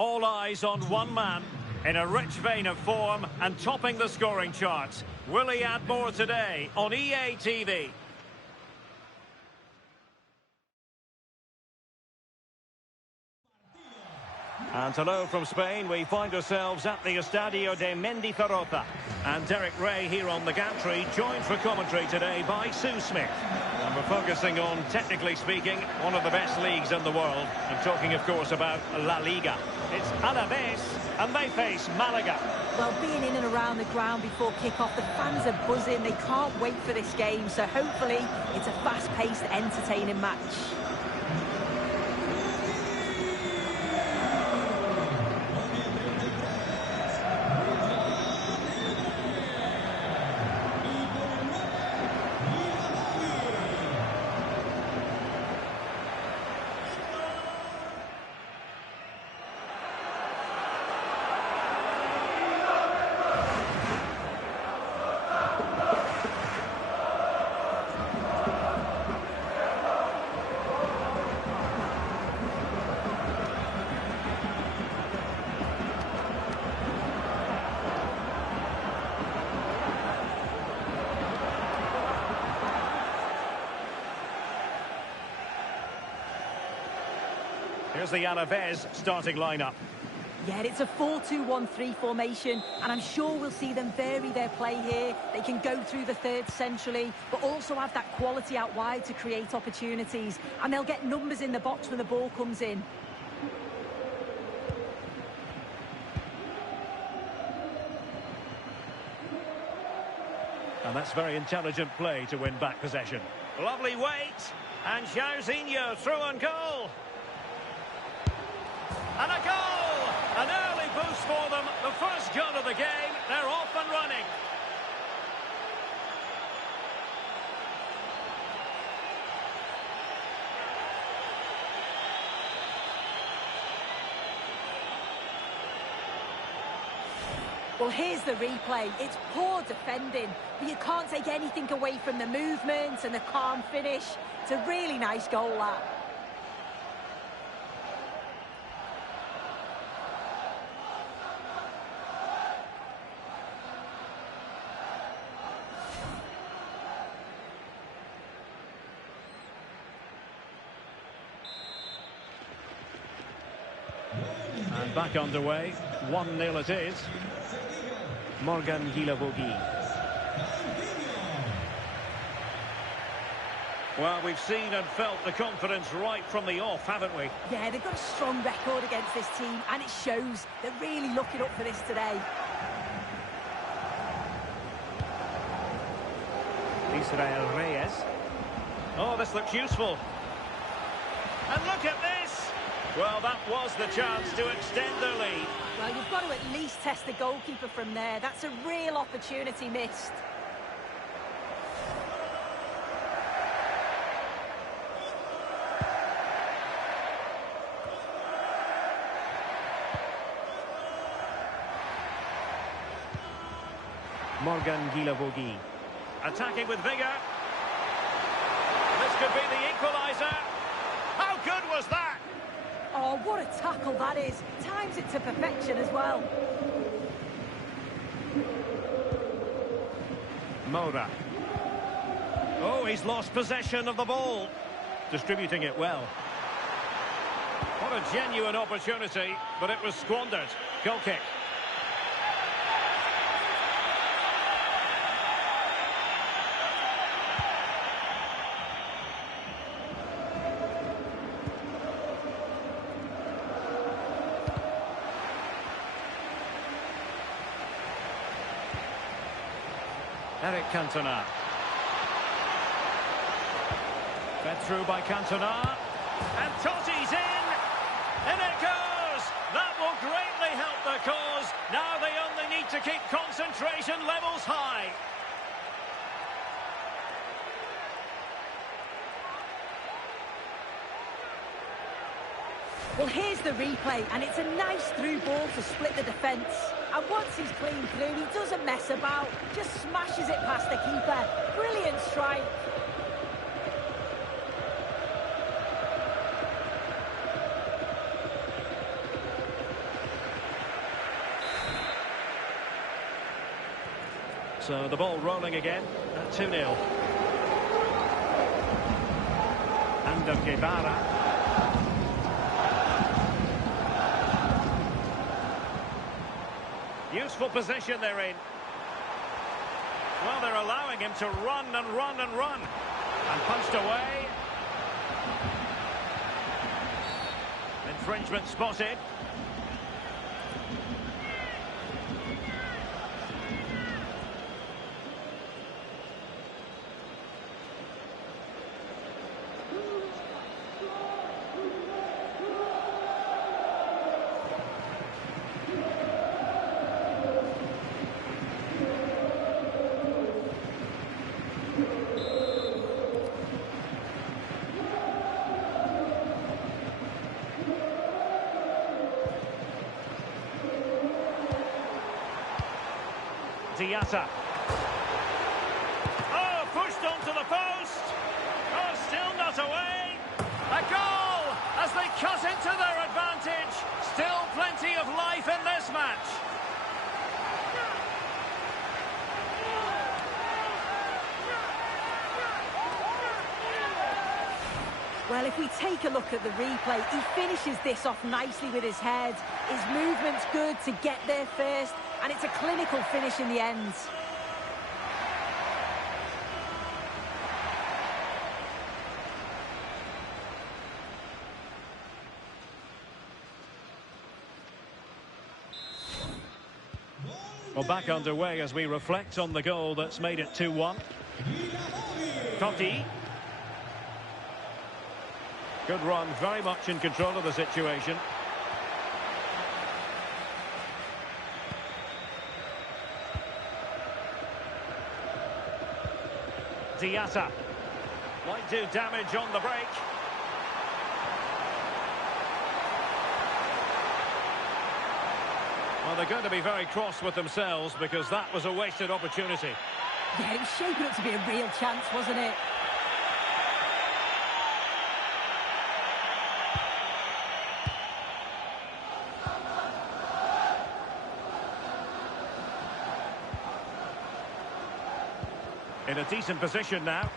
All eyes on one man, in a rich vein of form and topping the scoring charts. Will he add more today on EA TV? And hello from Spain, we find ourselves at the Estadio de Mendizorroza. And Derek Ray here on the gantry, joined for commentary today by Sue Smith. And we're focusing on, technically speaking, one of the best leagues in the world. I'm talking, of course, about La Liga. It's Alaves, and they face Malaga. Well, being in and around the ground before kick-off, the fans are buzzing. They can't wait for this game, so hopefully it's a fast-paced, entertaining match. Here's the Alaves starting lineup. Yeah, it's a 4-2-1-3 formation, and I'm sure we'll see them vary their play here. They can go through the third centrally, but also have that quality out wide to create opportunities, and they'll get numbers in the box when the ball comes in. And that's very intelligent play to win back possession. Lovely weight, and Jairzinho through on goal. And a goal! An early boost for them. The first goal of the game. They're off and running. Well, here's the replay. It's poor defending, but you can't take anything away from the movement and the calm finish. It's a really nice goal, that. And back underway, 1-0 it is. Morgan Guilavogui. Well, we've seen and felt the confidence right from the off, haven't we? Yeah, they've got a strong record against this team, and it shows. They're really looking up for this today. Israel Reyes. Oh, this looks useful. And look at this! Well, that was the chance to extend their lead. Well, you've got to at least test the goalkeeper from there. That's a real opportunity missed. Morgan Guilavogui. Attacking with vigour. This could be the equaliser. How good was that? Oh, what a tackle that is. Times it to perfection as well. Moura. Oh, he's lost possession of the ball. Distributing it well. What a genuine opportunity, but it was squandered. Goal kick. Eric Cantona. Fed through by Cantona. And Totti's in! In it goes! That will greatly help their cause. Now they only need to keep concentration levels high. Well, here's the replay, and it's a nice through ball to split the defence. And once he's clean through, he doesn't mess about, just smashes it past the keeper. Brilliant strike. So the ball rolling again at 2-0. Under Guevara. Useful position they're in. Well, they're allowing him to run and run and run. And punched away. Infringement spotted. Diatta. Oh, pushed onto the post. Oh, still not away. A goal as they cut into their advantage. Still plenty of life in this match. Well, if we take a look at the replay, he finishes this off nicely with his head. His movement's good to get there first, and it's a clinical finish in the end. Well, back underway as we reflect on the goal that's made it 2-1. Totti. Good run, very much in control of the situation. Diatta might do damage on the break. Well, they're going to be very cross with themselves because that was a wasted opportunity. Yeah, it was shaping up to be a real chance, wasn't it? In a decent position now.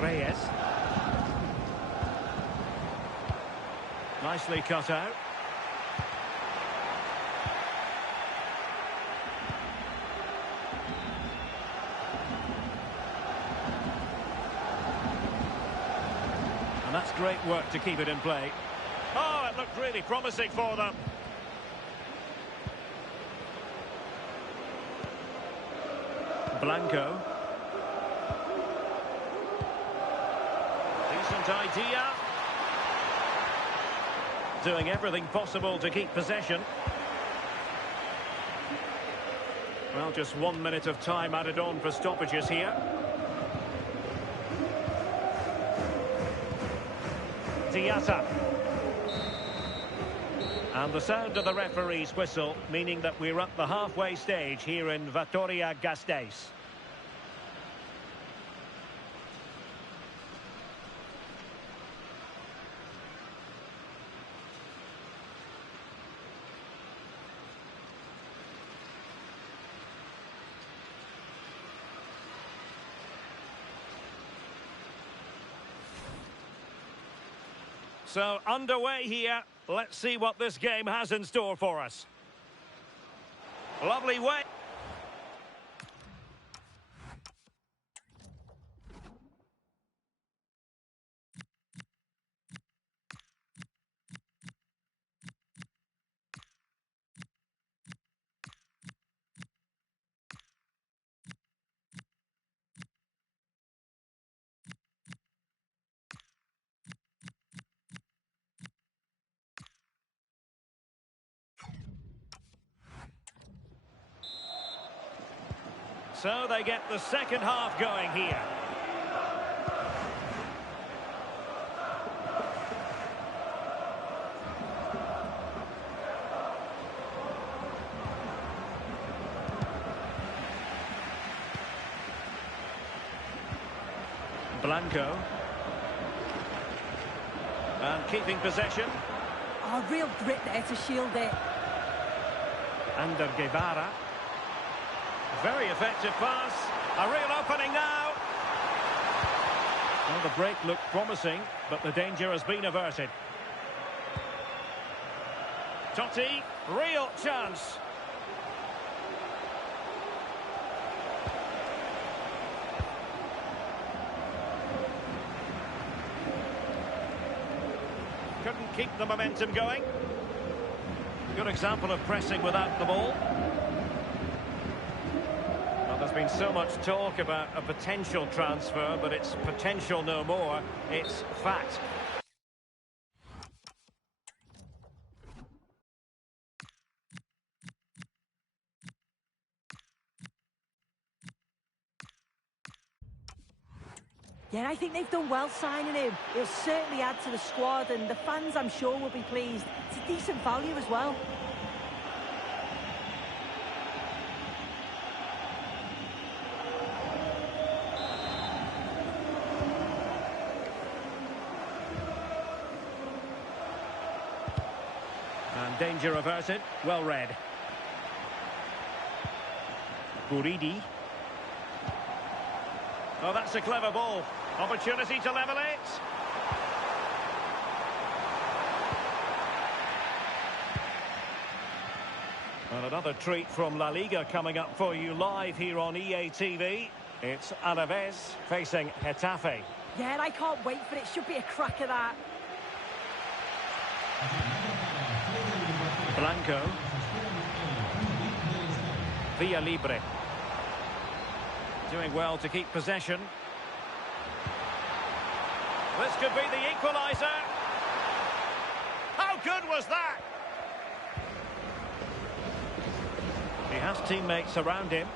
Reyes. Nicely cut out. And that's great work to keep it in play. Oh, it looked really promising for them. Blanco. Decent idea. Doing everything possible to keep possession. Well, just 1 minute of time added on for stoppages here. Diatta. And the sound of the referee's whistle, meaning that we're at the halfway stage here in Vitoria-Gasteiz. So, underway here. Let's see what this game has in store for us. Lovely way. So they get the second half going here. Blanco. And keeping possession. Oh, real grit there to shield it. Under Guevara. Very effective pass. A real opening now. Well, the break looked promising, but the danger has been averted. Totti, real chance. Couldn't keep the momentum going. Good example of pressing without the ball. Well, there's been so much talk about a potential transfer, but it's potential no more. It's fact. Yeah, I think they've done well signing him. He'll certainly add to the squad, and the fans, I'm sure, will be pleased. It's a decent value as well. And danger averted. Well read. Guridi. Oh, that's a clever ball. Opportunity to level it. And another treat from La Liga coming up for you live here on EA TV. It's Alaves facing Getafe. Yeah, and I can't wait for it. Should be a cracker, that. Blanco. Via Libre. Doing well to keep possession. This could be the equaliser. How good was that? He has teammates around him.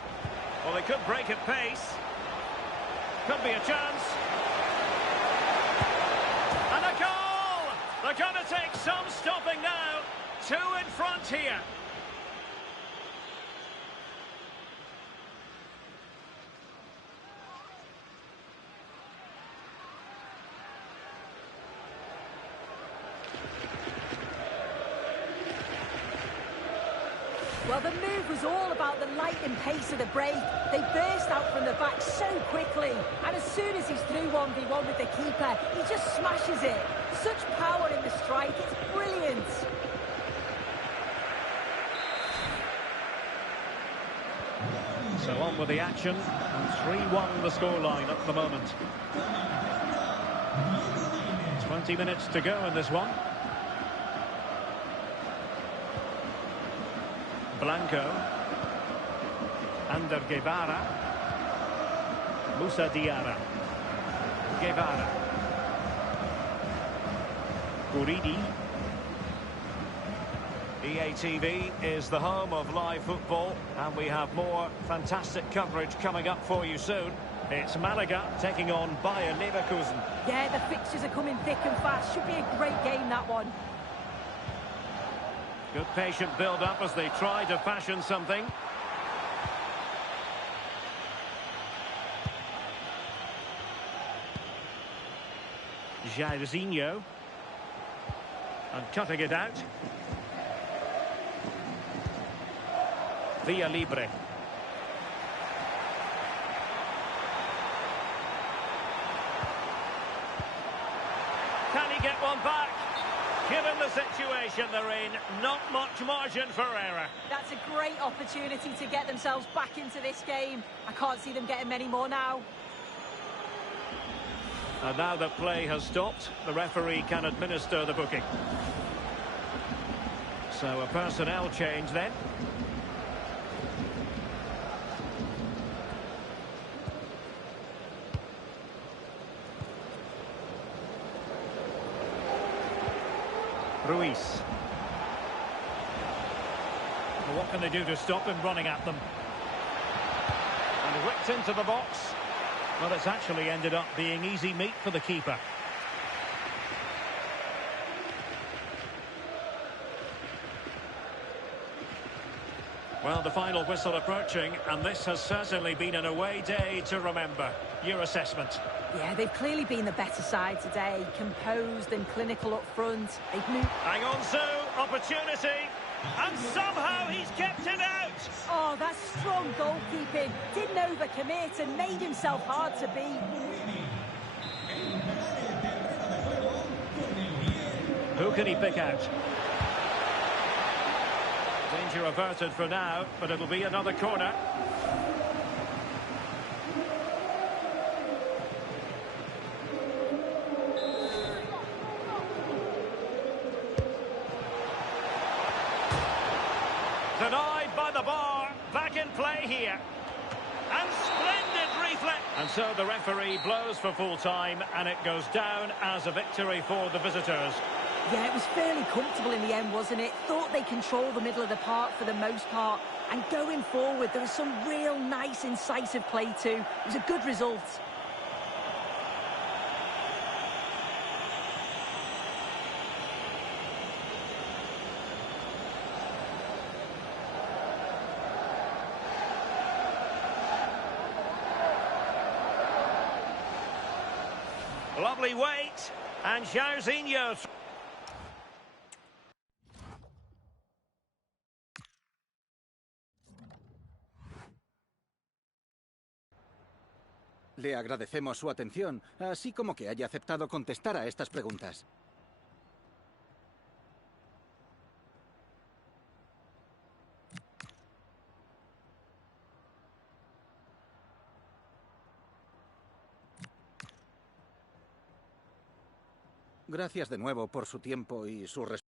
Well, they could break at pace. Could be a chance. And a goal! They're going to take some stopping now. 2 in front here. Well, the move was all about the lightning pace of the break. They burst out from the back so quickly. And as soon as he's through 1v1 with the keeper, he just smashes it. Such power in the strike. It's brilliant. So on with the action. And 3-1 the scoreline at the moment. 20 minutes to go in this one. Blanco. Under Guevara. Musa Diarra. Guevara. Guridi. EA TV is the home of live football, and we have more fantastic coverage coming up for you soon. It's Malaga taking on Bayer Leverkusen. Yeah, the fixtures are coming thick and fast. Should be a great game, that one. Good patient build-up as they try to fashion something. Jairzinho. And cutting it out. Via Libre. Can he get one back? Given the situation they're in, not much margin for error. That's a great opportunity to get themselves back into this game. I can't see them getting many more now. And now that play has stopped, the referee can administer the booking. So a personnel change then. Ruiz. Well, what can they do to stop him running at them? And whipped into the box. Well, it's actually ended up being easy meat for the keeper. Well, the final whistle approaching, and this has certainly been an away day to remember. Your assessment? Yeah, they've clearly been the better side today, composed and clinical up front. They've moved... Hang on, Sue, opportunity, and somehow he's kept it out! Oh, that's strong goalkeeping. Didn't overcommit and made himself hard to beat. Who can he pick out? Danger averted for now, but it'll be another corner. Denied by the bar. Back in play here. And splendid reflex. And so the referee blows for full time, and it goes down as a victory for the visitors. Yeah, it was fairly comfortable in the end, wasn't it? Thought they controlled the middle of the park for the most part. And going forward, there was some real nice, incisive play too. It was a good result. Lovely weight. And Jairzinho. Le agradecemos su atención, así como que haya aceptado contestar a estas preguntas. Gracias de nuevo por su tiempo y su respuesta.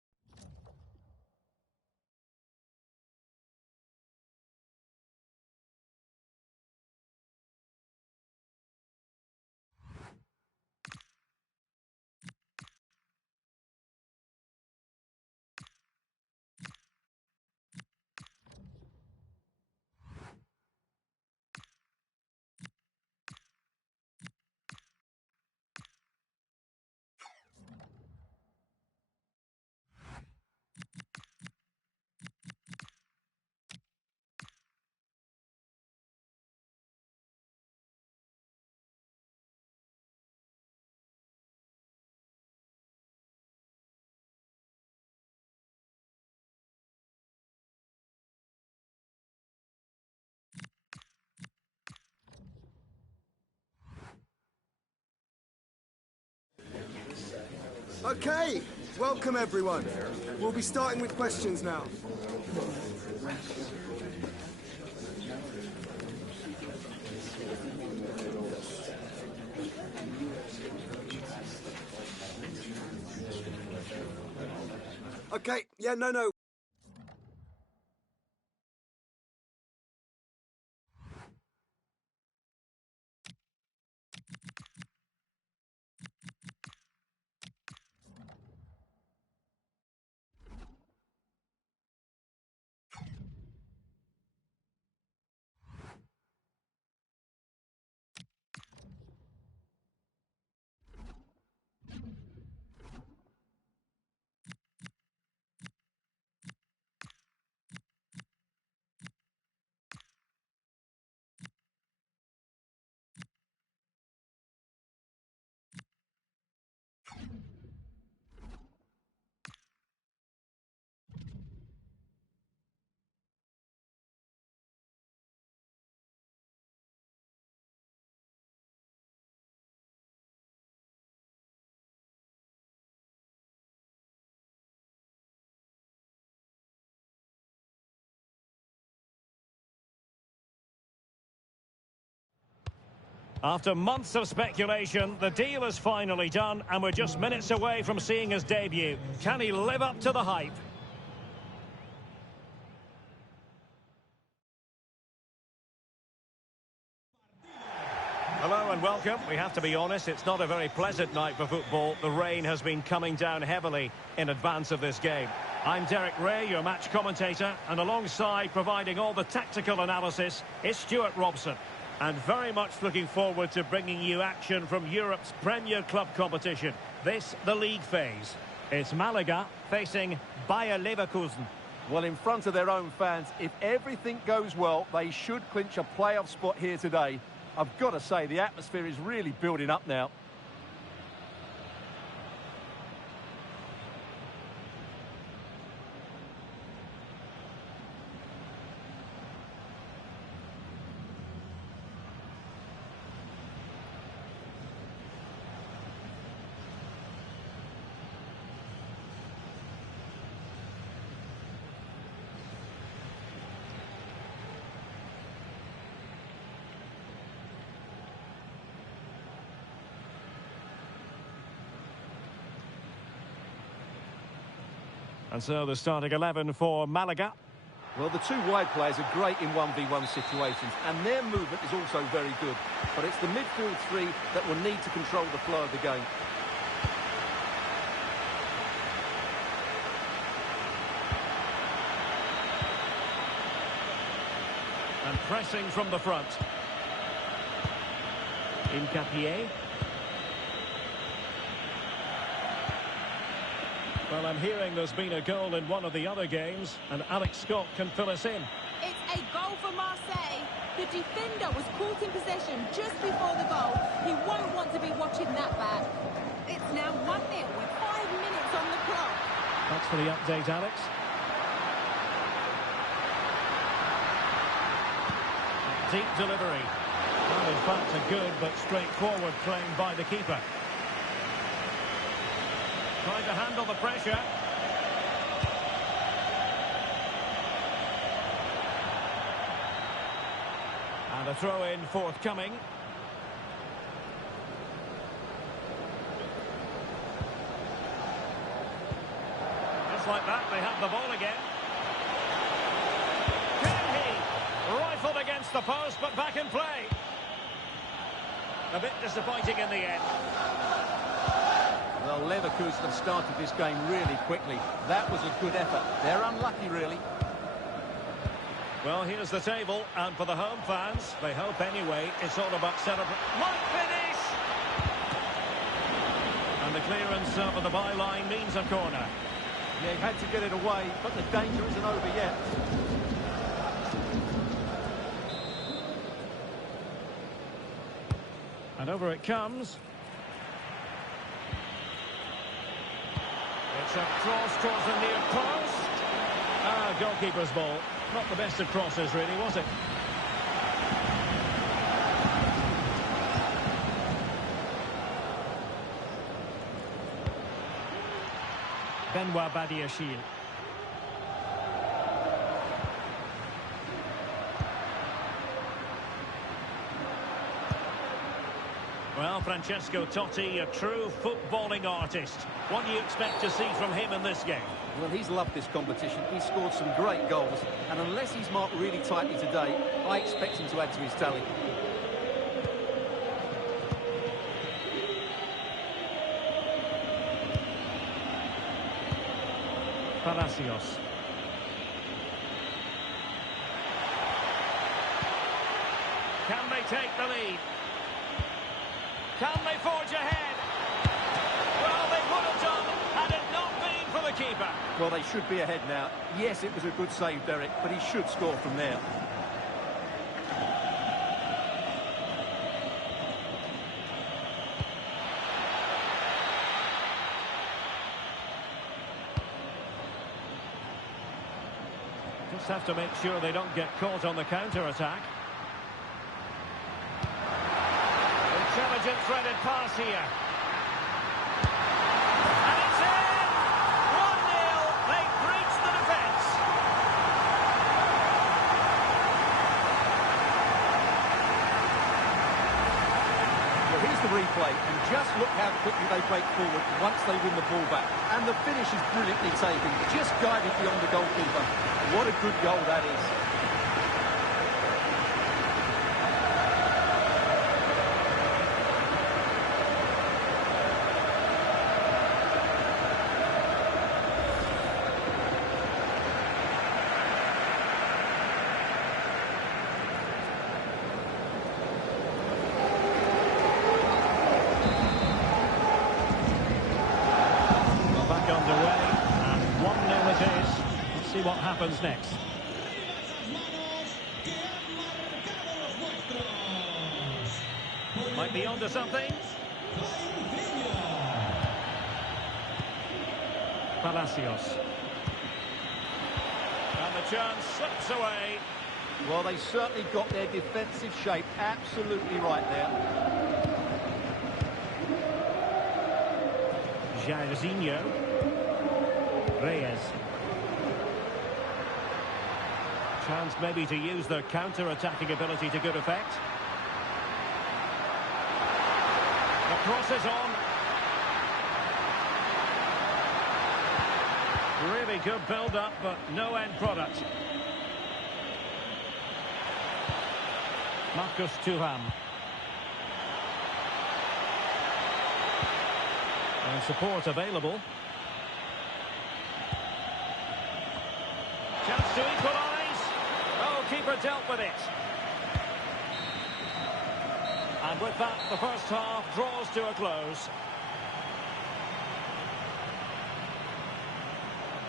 Okay, welcome everyone. We'll be starting with questions now. Okay, yeah, no. After months of speculation, the deal is finally done, and we're just minutes away from seeing his debut. Can he live up to the hype? Hello and welcome. We have to be honest, it's not a very pleasant night for football. The rain has been coming down heavily in advance of this game. I'm Derek Ray, your match commentator, and alongside providing all the tactical analysis is Stuart Robson. And very much looking forward to bringing you action from Europe's Premier Club competition. This, the league phase. It's Malaga facing Bayer Leverkusen. Well, in front of their own fans, if everything goes well, they should clinch a playoff spot here today. I've got to say, the atmosphere is really building up now. And so the starting 11 for Malaga. Well, the two wide players are great in 1v1 situations, and their movement is also very good. But it's the midfield three that will need to control the flow of the game. And pressing from the front. Incapié. Well, I'm hearing there's been a goal in one of the other games, and Alex Scott can fill us in. It's a goal for Marseille. The defender was caught in possession just before the goal. He won't want to be watching that back. It's now 1-0 with 5 minutes on the clock. Thanks for the update, Alex. Deep delivery. Well, in fact, a good but straightforward claim by the keeper. Trying to handle the pressure. And a throw-in forthcoming. Just like that, they have the ball again. Can he? Rifled against the post, but back in play. A bit disappointing in the end. Well, Leverkusen have started this game really quickly. That was a good effort. They're unlucky, really. Well, here's the table, and for the home fans, they hope anyway, it's all about celebrating. Might finish! And the clearance over the byline means a corner. Yeah, he had to get it away, but the danger isn't over yet. And over it comes. It's a cross towards the near post. Ah, goalkeeper's ball. Not the best of crosses, really, was it? Benoit Badiachil. Well, Francesco Totti, a true footballing artist. What do you expect to see from him in this game? Well, he's loved this competition. He's scored some great goals. And unless he's marked really tightly today, I expect him to add to his tally. Palacios. Can they take the lead? Can they forge ahead? Well, they would have done had it not been for the keeper. Well, they should be ahead now. Yes, it was a good save, Derek, but he should score from there. Just have to make sure they don't get caught on the counter-attack. Intelligent threaded pass here. And it's in! 1-0. They've breached the defence. Well, here's the replay, and just look how quickly they break forward once they win the ball back. And the finish is brilliantly taken, just guided beyond the goalkeeper. What a good goal that is. happens next. Might be onto something. Palacios. And the chance slips away. Well, they certainly got their defensive shape absolutely right there. Jairzinho. Reyes. Chance maybe to use their counter-attacking ability to good effect. The cross is on. Really good build-up, but no end product. Marcus Thuram. And support available. Chance to equalise. Oh, keeper dealt with it. And with that, the first half draws to a close.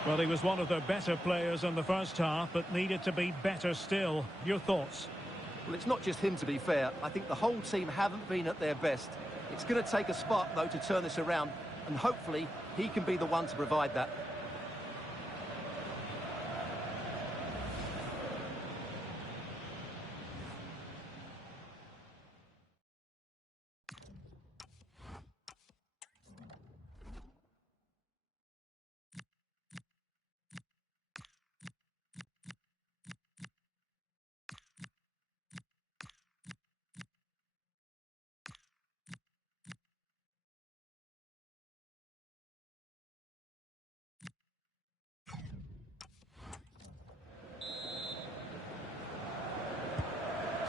Well, he was one of their better players in the first half, but needed to be better still. Your thoughts? Well, it's not just him, to be fair. I think the whole team haven't been at their best. It's going to take a spark, though, to turn this around, and hopefully he can be the one to provide that.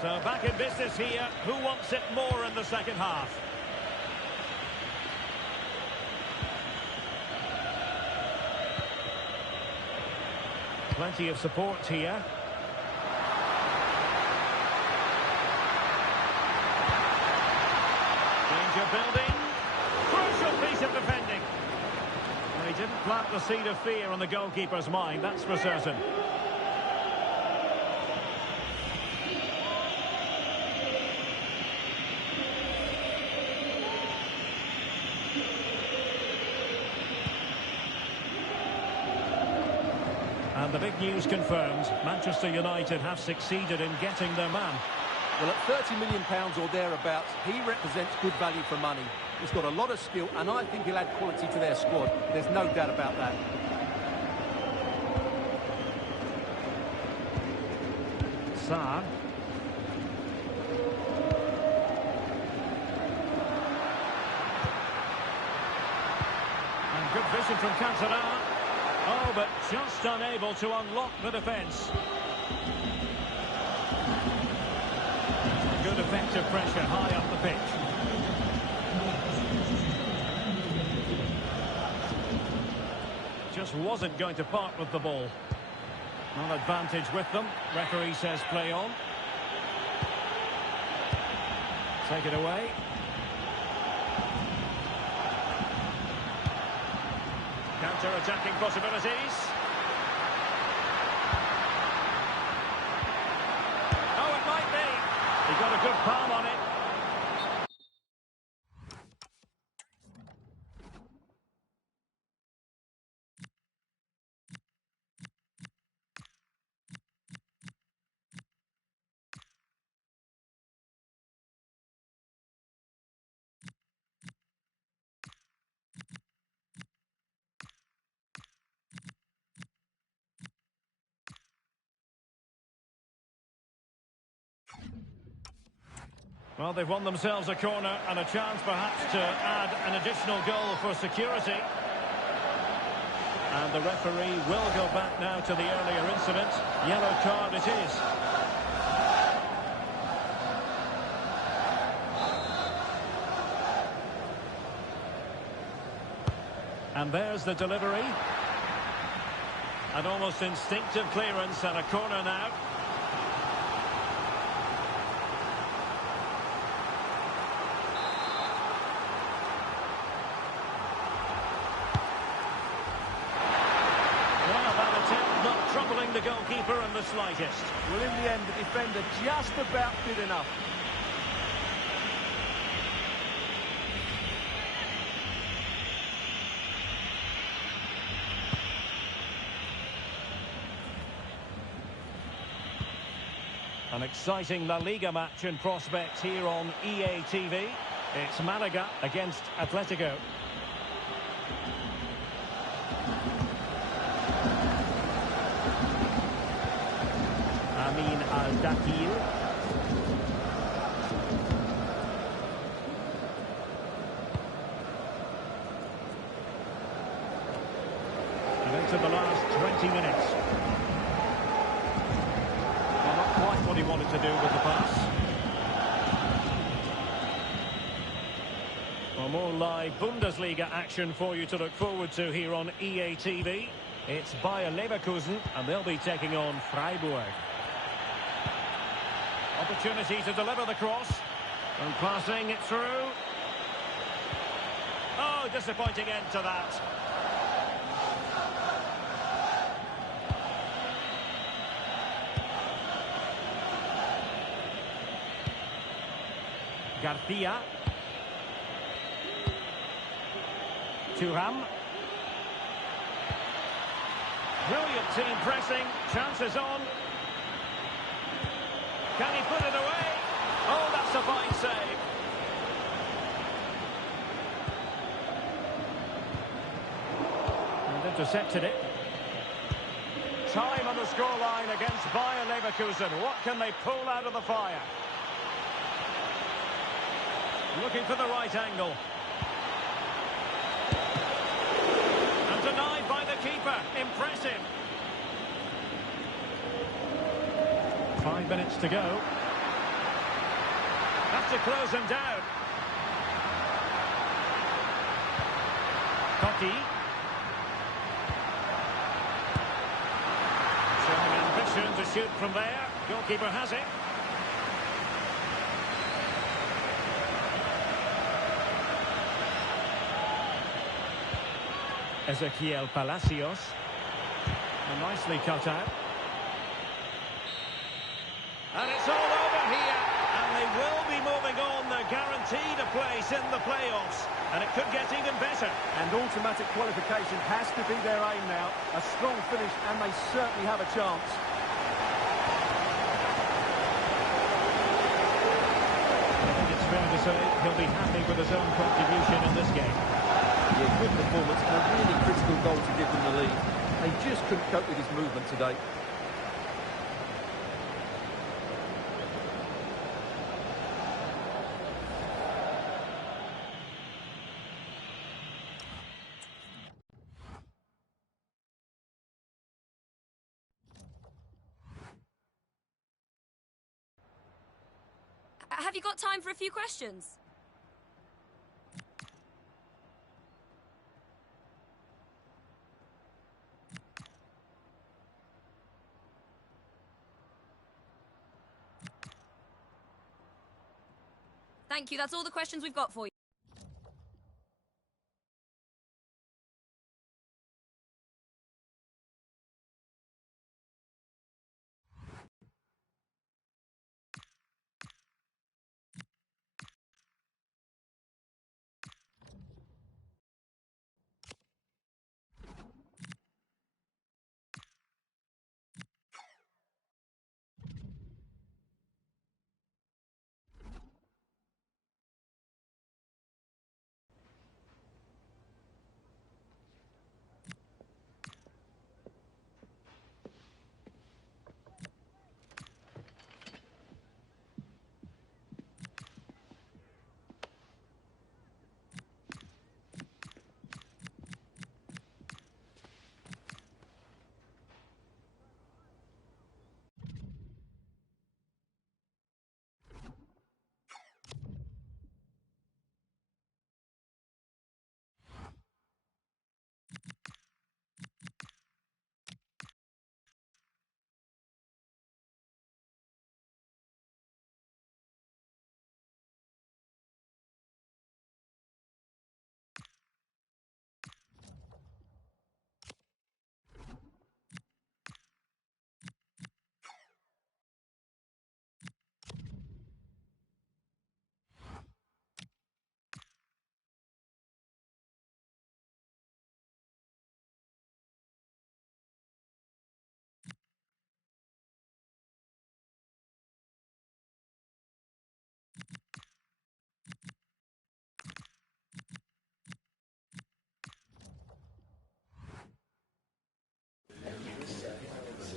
So back in business here. Who wants it more in the second half? Plenty of support here. Danger building. Crucial piece of defending. Well, he didn't plant the seed of fear on the goalkeeper's mind, that's for certain. And the big news confirmed. Manchester United have succeeded in getting their man. Well, at £30 million or thereabouts, he represents good value for money. He's got a lot of skill, and I think he'll add quality to their squad. There's no doubt about that. Sarr. And good vision from Cantona. Oh, but just unable to unlock the defence. Good effective pressure high up the pitch. Just wasn't going to part with the ball. An advantage with them. Referee says play on. Take it away. Counter-attacking possibilities. Oh, it might be. He got a good palm on it. Well, they've won themselves a corner and a chance perhaps to add an additional goal for security. And the referee will go back now to the earlier incident. Yellow card it is. And there's the delivery. An almost instinctive clearance and a corner now. troubling the goalkeeper in the slightest. Well, in the end, the defender just about did enough. An exciting La Liga match in prospect here on EA TV. It's Malaga against Atletico. Amin Al-Dakil. And into the last 20 minutes. Well, not quite what he wanted to do with the pass. Well, more live Bundesliga action for you to look forward to here on EA TV. It's Bayer Leverkusen, and they'll be taking on Freiburg. Opportunity to deliver the cross. And passing it through. Oh, disappointing end to that. Garcia. Thuram. Brilliant team pressing. Chances on. Can he put it away? Oh, that's a fine save. And intercepted it. Time on the scoreline against Bayer Leverkusen. What can they pull out of the fire? Looking for the right angle. And denied by the keeper. Impressive. 5 minutes to go. Have to close him down. Totti. Showing ambition to shoot from there. Goalkeeper has it. Ezequiel Palacios. And nicely cut out. And it's all over here. And they will be moving on. They're guaranteed a place in the playoffs. And it could get even better. And automatic qualification has to be their aim now. A strong finish, and they certainly have a chance. I think it's fair to say he'll be happy with his own contribution in this game. Yeah, good performance and a really critical goal to give them the lead. They just couldn't cope with his movement today. Have you got time for a few questions? Thank you. That's all the questions we've got for you.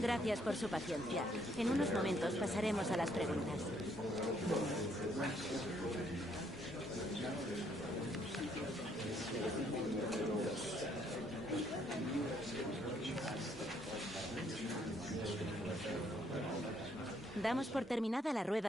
Gracias por su paciencia. En unos momentos pasaremos a las preguntas. Damos por terminada la rueda.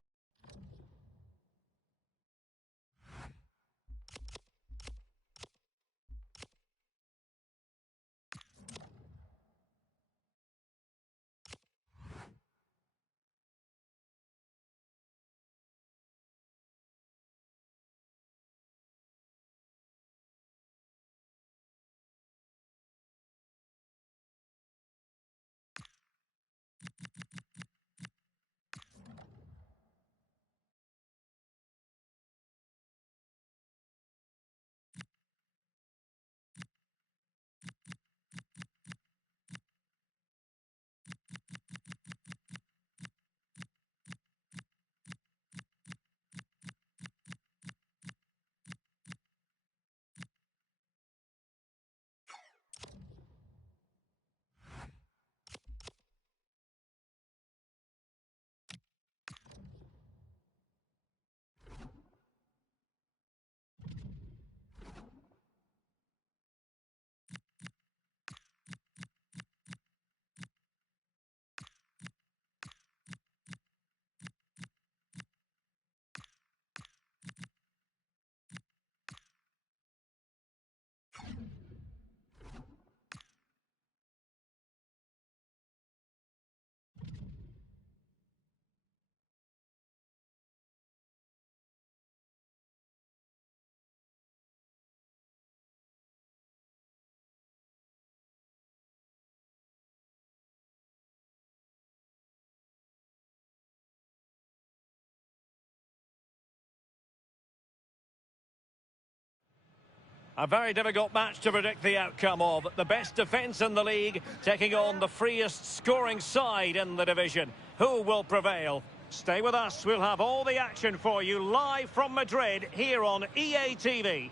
A very difficult match to predict the outcome of. The best defence in the league taking on the freest scoring side in the division. Who will prevail? Stay with us. We'll have all the action for you live from Madrid here on EA TV.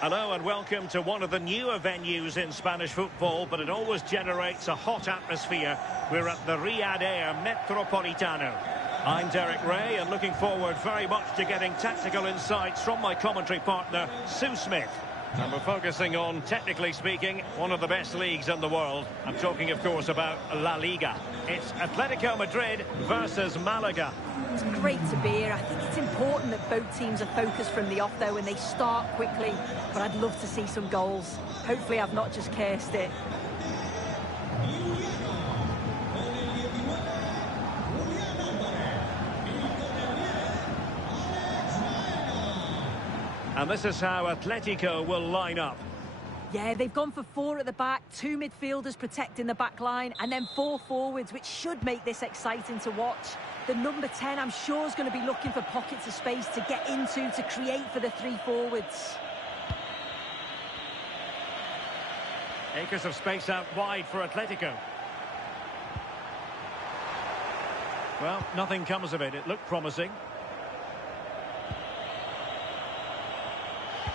Hello and welcome to one of the newer venues in Spanish football, but it always generates a hot atmosphere. We're at the Riyadh Air Metropolitano. I'm Derek Ray and looking forward very much to getting tactical insights from my commentary partner, Sue Smith. And we're focusing on, technically speaking, one of the best leagues in the world. I'm talking, of course, about La Liga. It's Atletico Madrid versus Malaga. It's great to be here. I think it's important that both teams are focused from the off, though, and they start quickly. But I'd love to see some goals. Hopefully I've not just cursed it. And this is how Atletico will line up. Yeah, they've gone for 4 at the back, 2 midfielders protecting the back line, and then 4 forwards, which should make this exciting to watch. The number 10, I'm sure, is going to be looking for pockets of space to get into, to create for the 3 forwards. Acres of space out wide for Atletico. Well, nothing comes of it. It looked promising.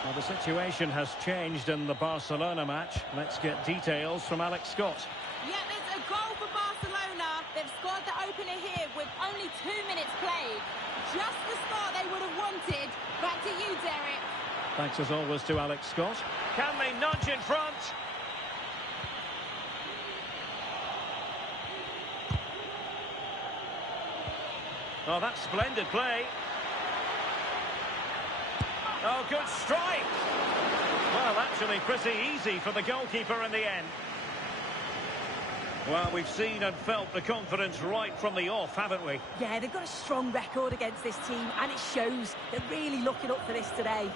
Well, the situation has changed in the Barcelona match. Let's get details from Alex Scott. Yeah, it's a goal for Barcelona. They've scored the opener here with only 2 minutes played. Just the start they would have wanted. Back to you, Derek. Thanks as always to Alex Scott. Can they nudge in front? Oh, that's splendid play. Oh, good strike. Well, actually pretty easy for the goalkeeper in the end. Well, we've seen and felt the confidence right from the off, haven't we? Yeah, they've got a strong record against this team, and it shows. They're really looking up for this today.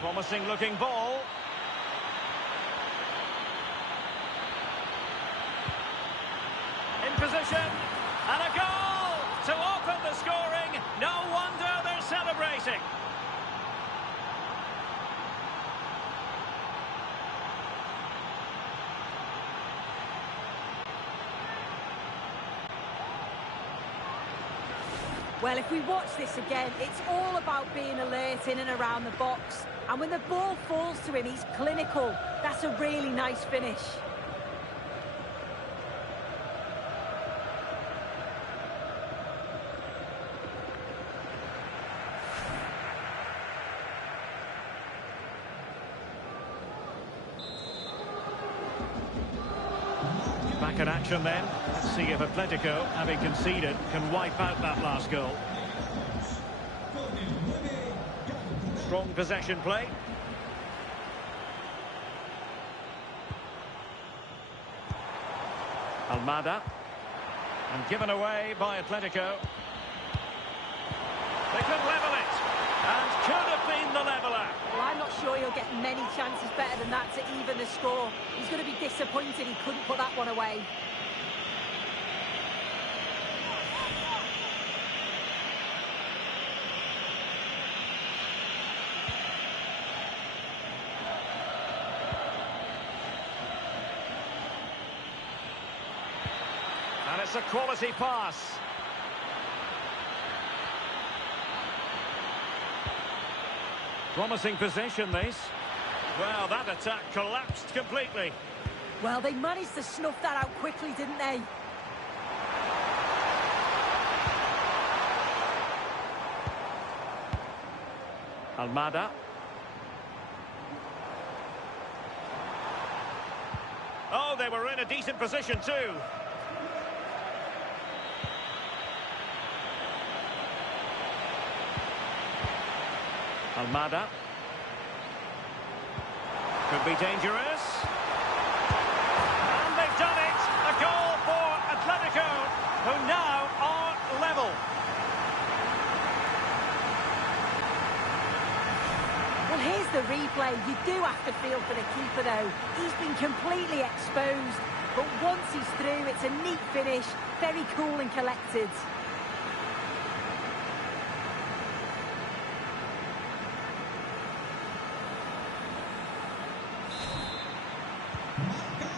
Promising looking ball. In position, and a goal to open the scoring. No wonder they're celebrating. Well, if we watch this again, it's all about being alert in and around the box. And when the ball falls to him, he's clinical. That's a really nice finish. Back in action then. Let's see if Atletico, having conceded, can wipe out that last goal. Strong possession play. Almada. And given away by Atletico. They could level it. And could have been the leveller. Well, I'm not sure he'll get many chances better than that to even the score. He's going to be disappointed he couldn't put that one away. And it's a quality pass. Promising possession, this. Well, that attack collapsed completely. Well, they managed to snuff that out quickly, didn't they? Almada. Oh, they were in a decent position too. Almada. Could be dangerous. And they've done it! A goal for Atletico, who now are level. Well, here's the replay. You do have to feel for the keeper, though. He's been completely exposed. But once he's through, it's a neat finish. Very cool and collected.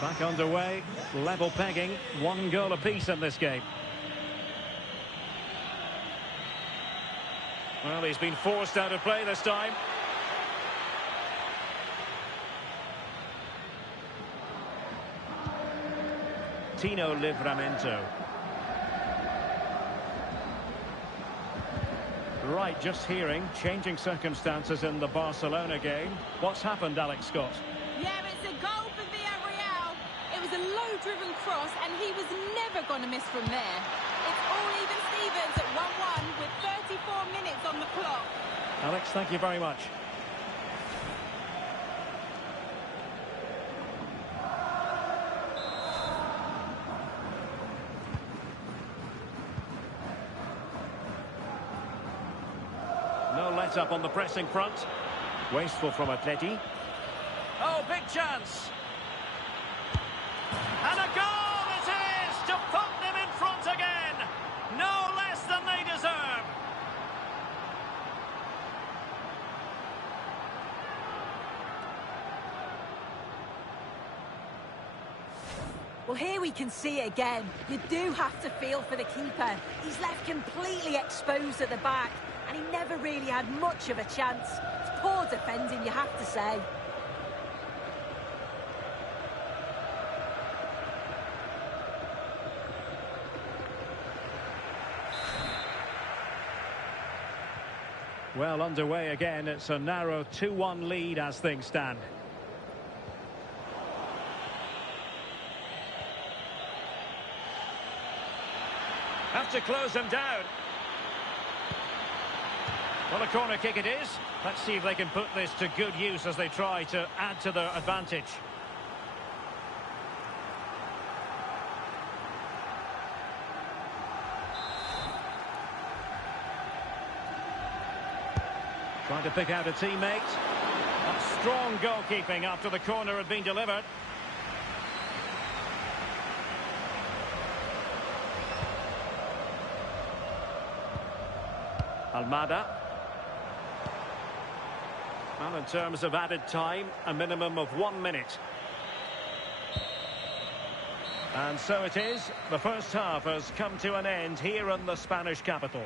Back underway, level pegging, 1 goal apiece in this game. Well, he's been forced out of play this time. Tino Livramento. Right, just hearing, changing circumstances in the Barcelona game. What's happened, Alex Scott? Yeah, it's a goal for Real. It was a low-driven cross, and he was never going to miss from there. It's all even Stevens at 1-1 with 34 minutes on the clock. Alex, thank you very much. No let-up on the pressing front. Wasteful from Atleti. Oh, big chance! And a goal it is to put them in front again! No less than they deserve! Well, here we can see it again. You do have to feel for the keeper. He's left completely exposed at the back, and he never really had much of a chance. It's poor defending, you have to say. Well, underway again. It's a narrow 2-1 lead as things stand. Have to close them down. Well, a corner kick it is. Let's see if they can put this to good use as they try to add to their advantage. Trying to pick out a teammate. That's strong goalkeeping after the corner had been delivered. Almada. Well, in terms of added time, a minimum of 1 minute. And so it is. The first half has come to an end here in the Spanish capital.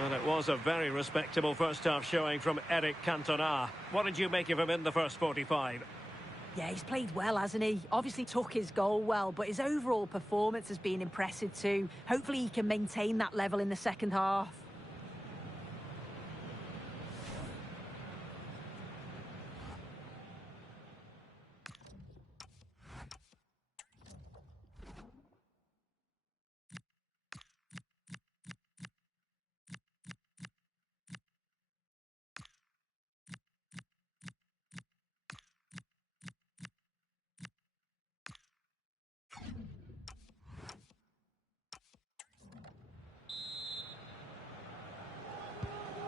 Well, it was a very respectable first-half showing from Eric Cantona. What did you make of him in the first 45? Yeah, he's played well, hasn't he? Obviously took his goal well, but his overall performance has been impressive too. Hopefully he can maintain that level in the second half.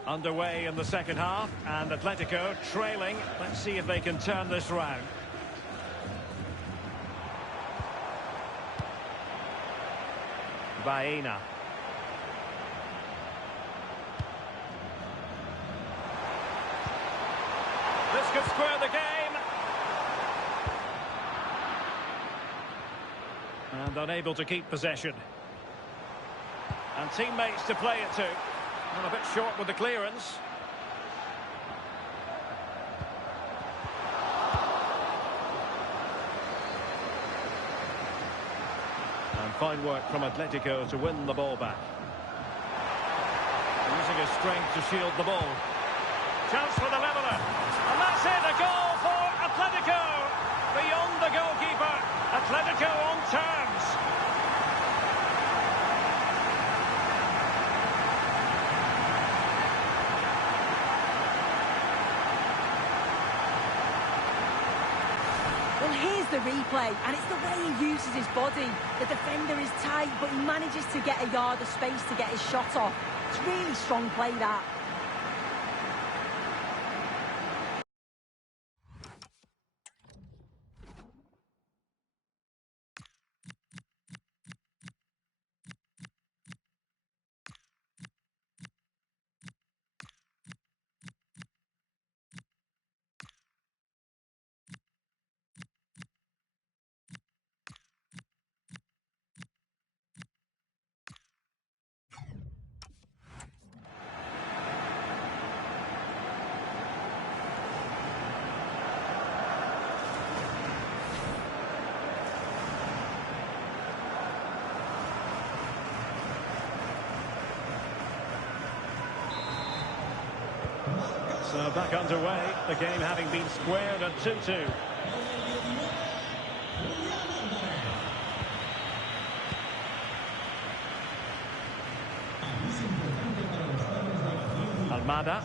Underway in the second half, and Atletico trailing. Let's see if they can turn this round. Baena. This could square the game. And unable to keep possession. And teammates to play it to. And a bit short with the clearance. And fine work from Atletico to win the ball back. Using his strength to shield the ball. Chance for the leveller. And that's it, a goal for Atletico. Beyond the goalkeeper. Atletico on terms. Well, here's the replay, and it's the way he uses his body. The defender is tight, but he manages to get a yard of space to get his shot off. It's really strong play, that. So back underway, the game having been squared at 2-2. Almada.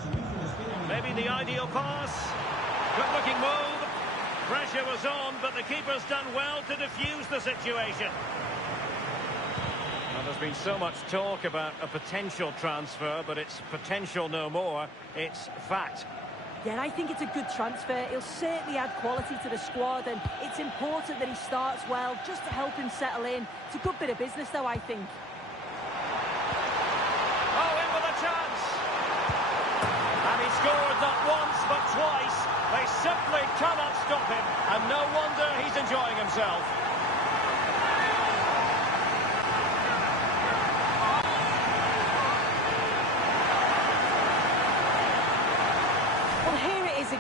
Maybe the ideal pass. Good looking move. Pressure was on, but the keeper's done well to defuse the situation. Well, there's been so much talk about a potential transfer, but it's potential no more. It's fact. Yeah, I think it's a good transfer. He'll certainly add quality to the squad, and it's important that he starts well just to help him settle in. It's a good bit of business, though, I think. Oh, in with a chance. And he scored not once, but twice. They simply cannot stop him, and no wonder he's enjoying himself.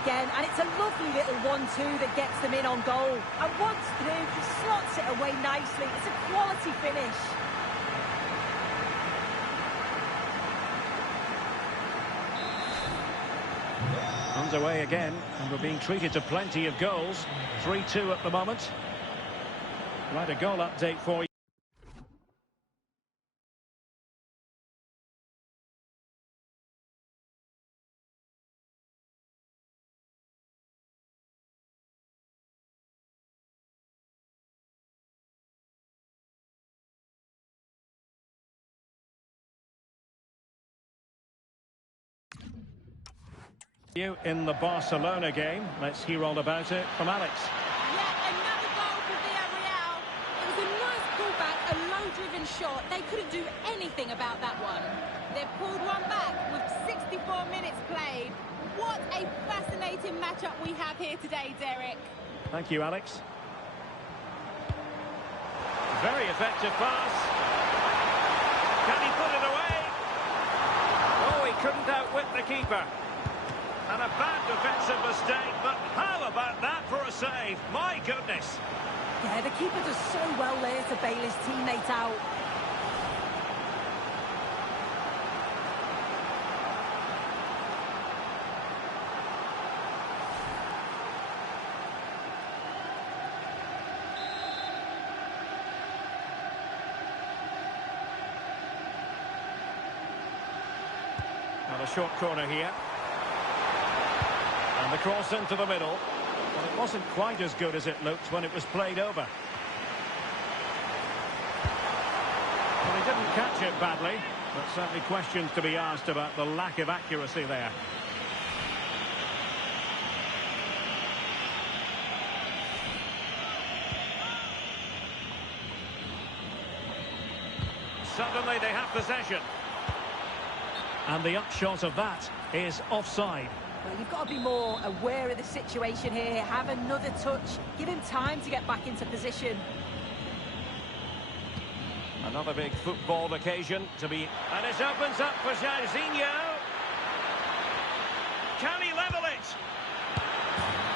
Again, and it's a lovely little 1-2 that gets them in on goal. And once through, he slots it away nicely. It's a quality finish. Underway again, and we're being treated to plenty of goals. 3-2 at the moment. Right, a goal update for you. In the Barcelona game, let's hear all about it from Alex. Yeah, another goal for Real. It was a nice pullback, a low-driven shot. They couldn't do anything about that one. They've pulled one back with 64 minutes played. What a fascinating matchup we have here today, Derek. Thank you, Alex. Very effective pass. Can he put it away? keeper. And a bad defensive mistake, but how about that for a save? My goodness. Yeah, the keeper does so well there to bail his teammate out. And a short corner here. And the cross into the middle. Well, it wasn't quite as good as it looked when it was played over. Well, he didn't catch it badly, but certainly questions to be asked about the lack of accuracy there. Suddenly they have possession. And the upshot of that is offside. Well, you've got to be more aware of the situation here. Have another touch. Give him time to get back into position. Another big football occasion to be... And it opens up for Jairzinho. Can he level it?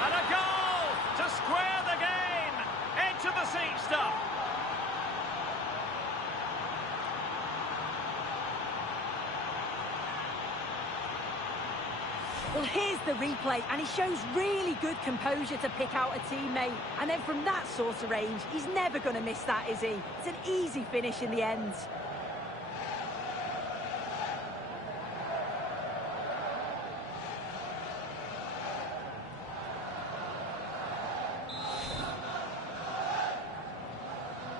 And a goal to square the game. Edge of the seat stuff. Well, here's the replay, and he shows really good composure to pick out a teammate. And then from that sort of range, he's never going to miss that, is he? It's an easy finish in the end.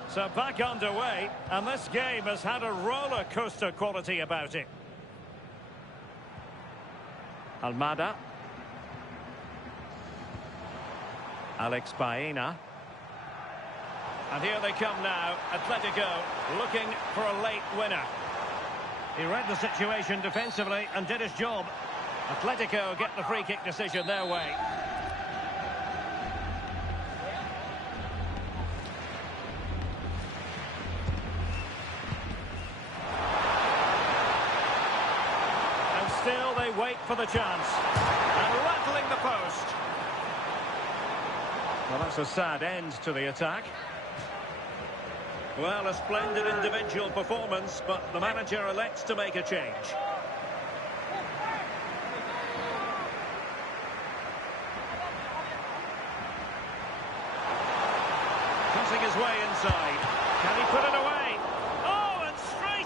So back underway, and this game has had a roller coaster quality about it. Almada. Alex Baena. And here they come now. Atletico looking for a late winner. He read the situation defensively and did his job. Atletico get the free kick decision their way. Still, they wait for the chance. And rattling the post. Well, that's a sad end to the attack. Well, a splendid individual performance, but the manager elects to make a change. Crossing his way inside. Can he put it away?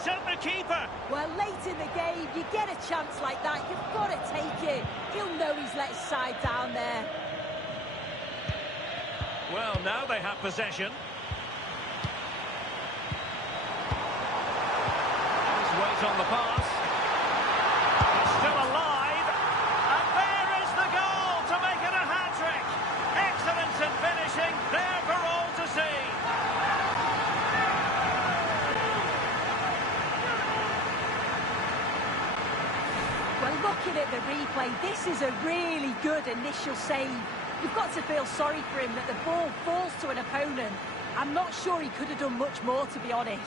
At the keeper. Well, late in the game, you get a chance like that, you've got to take it. He'll know he's let his side down there. Well, now they have possession. Let's wait on the pass. He's still alive. And there is the goal to make it a hat-trick. Excellence in finishing, there for all to see. Looking at the replay, this is a really good initial save. You've got to feel sorry for him that the ball falls to an opponent. I'm not sure he could have done much more, to be honest.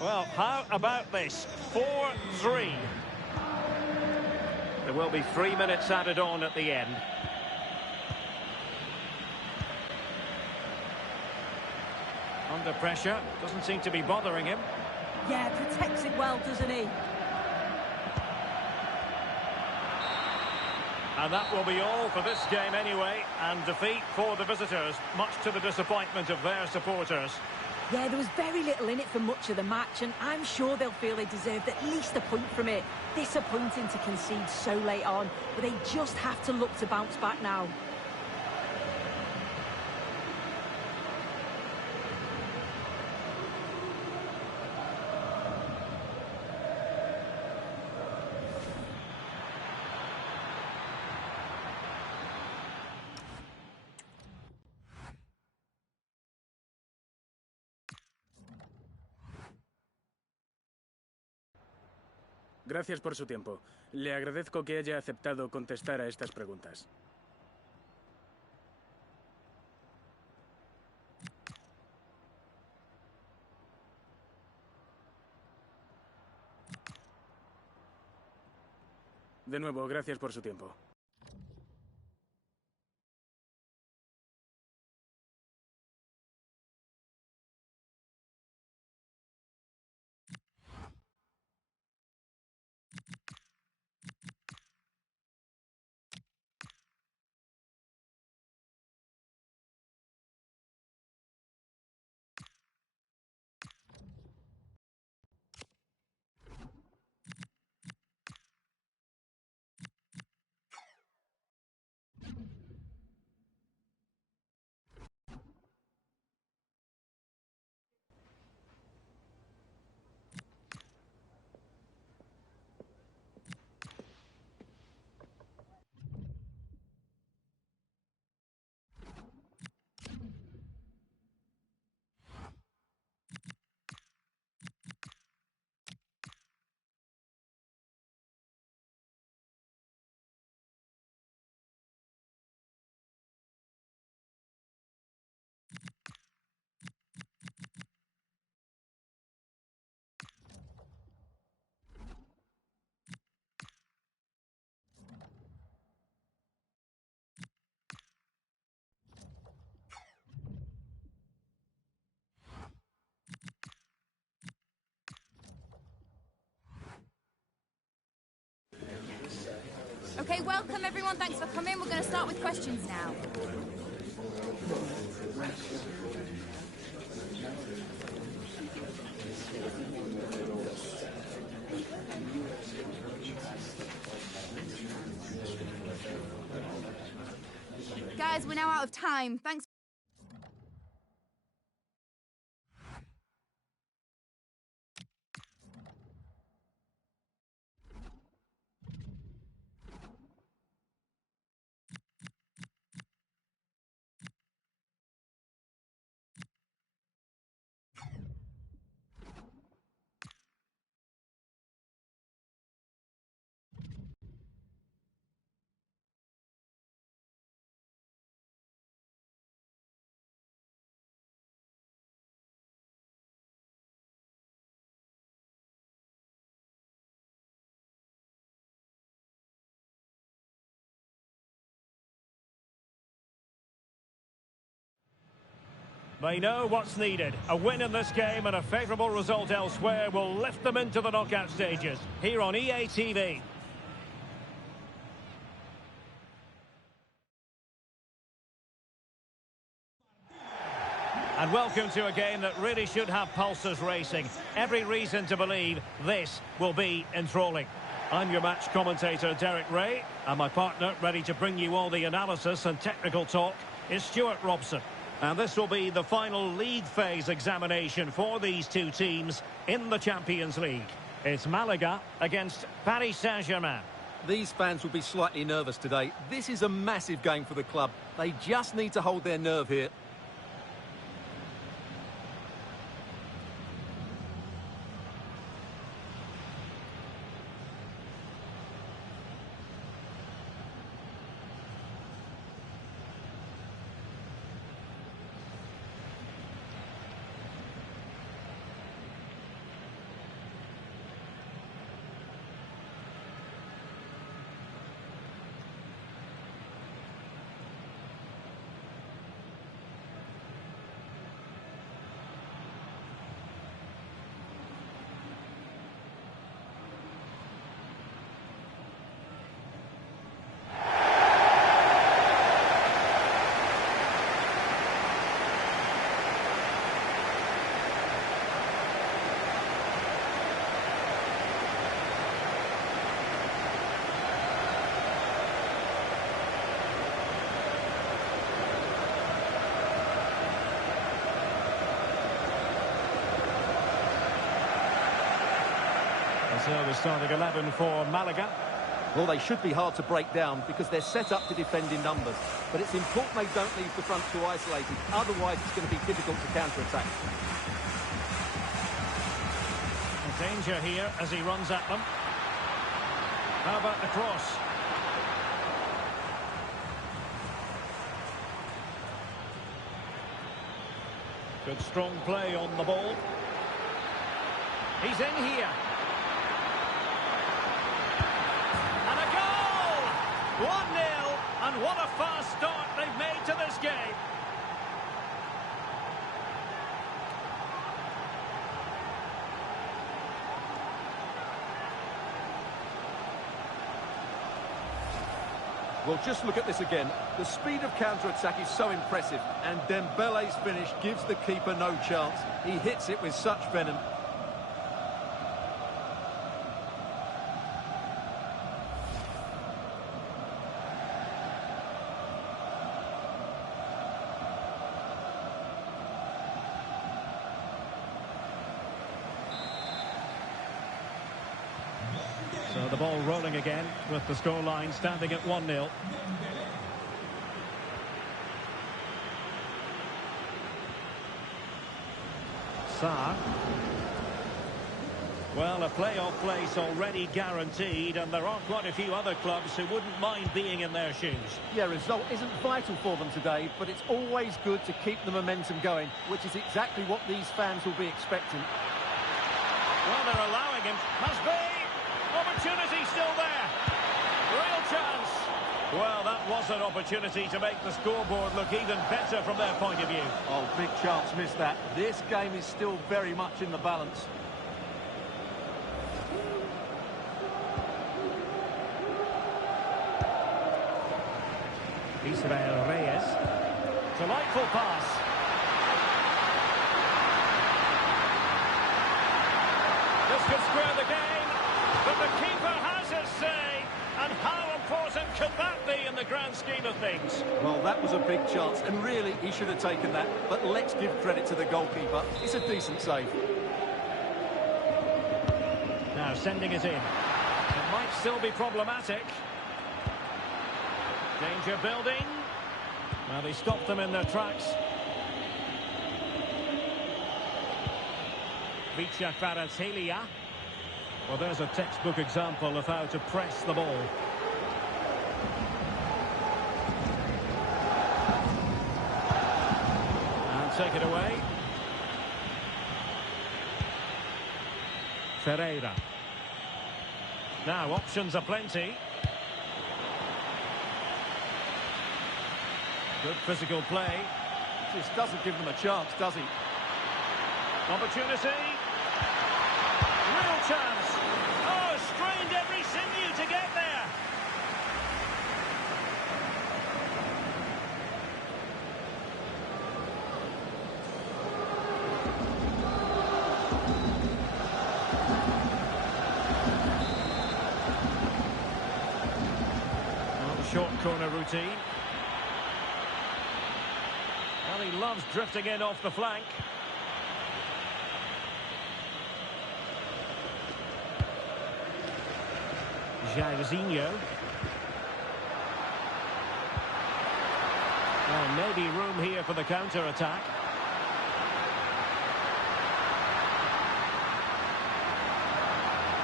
Well, how about this? 4-3. There will be 3 minutes added on at the end. Under pressure, doesn't seem to be bothering him. Yeah, protects it well, doesn't he? And that will be all for this game anyway, and defeat for the visitors, much to the disappointment of their supporters. Yeah, there was very little in it for much of the match, and I'm sure they'll feel they deserved at least a point from it. Disappointing to concede so late on, but they just have to look to bounce back now. Gracias por su tiempo. Le agradezco que haya aceptado contestar a estas preguntas. De nuevo, gracias por su tiempo. Okay, welcome everyone. Thanks for coming. We're going to start with questions now. Guys, we're now out of time. Thanks. They know what's needed. A win in this game and a favourable result elsewhere will lift them into the knockout stages. Here on EA TV. And welcome to a game that really should have pulses racing. Every reason to believe this will be enthralling. I'm your match commentator, Derek Ray, and my partner, ready to bring you all the analysis and technical talk, is Stuart Robson. And this will be the final league phase examination for these two teams in the Champions League. It's Malaga against Paris Saint-Germain. These fans will be slightly nervous today. This is a massive game for the club. They just need to hold their nerve here. So the starting 11 for Malaga. Well, they should be hard to break down because they're set up to defend in numbers. But it's important they don't leave the front two isolated. Otherwise, it's going to be difficult to counter-attack. Danger here as he runs at them. How about the cross? Good strong play on the ball. He's in here. And a goal! 1-0, and what a fast start they've made to this game. Well, just look at this again. The speed of counter-attack is so impressive, and Dembele's finish gives the keeper no chance. He hits it with such venom. So the ball rolling again with the scoreline standing at 1-0. Well, a playoff place already guaranteed, and there are quite a few other clubs who wouldn't mind being in their shoes. Yeah, result isn't vital for them today, but it's always good to keep the momentum going, which is exactly what these fans will be expecting. Well, they're allowing him. Must be. Opportunity still there. Real chance. Well, that was an opportunity to make the scoreboard look even better from their point of view. Oh, big chance, missed that. This game is still very much in the balance. Israel Reyes. Delightful pass. This could square the game, but the keeper has his say. And how important could that be in the grand scheme of things? Well, that was a big chance, and really, he should have taken that. But let's give credit to the goalkeeper. It's a decent save. Now sending it in. It might still be problematic. Danger building. Well, they stopped them in their tracks. Vicha Kvaratskhelia. Well, there's a textbook example of how to press the ball. And take it away. Ferreira. Now, options aplenty. Good physical play. Just doesn't give them a chance, does he? Opportunity. Real chance. Oh, strained every sinew to get there. Oh, short corner routine. Well, he loves drifting in off the flank. Jairzinho. Well, maybe room here for the counter-attack.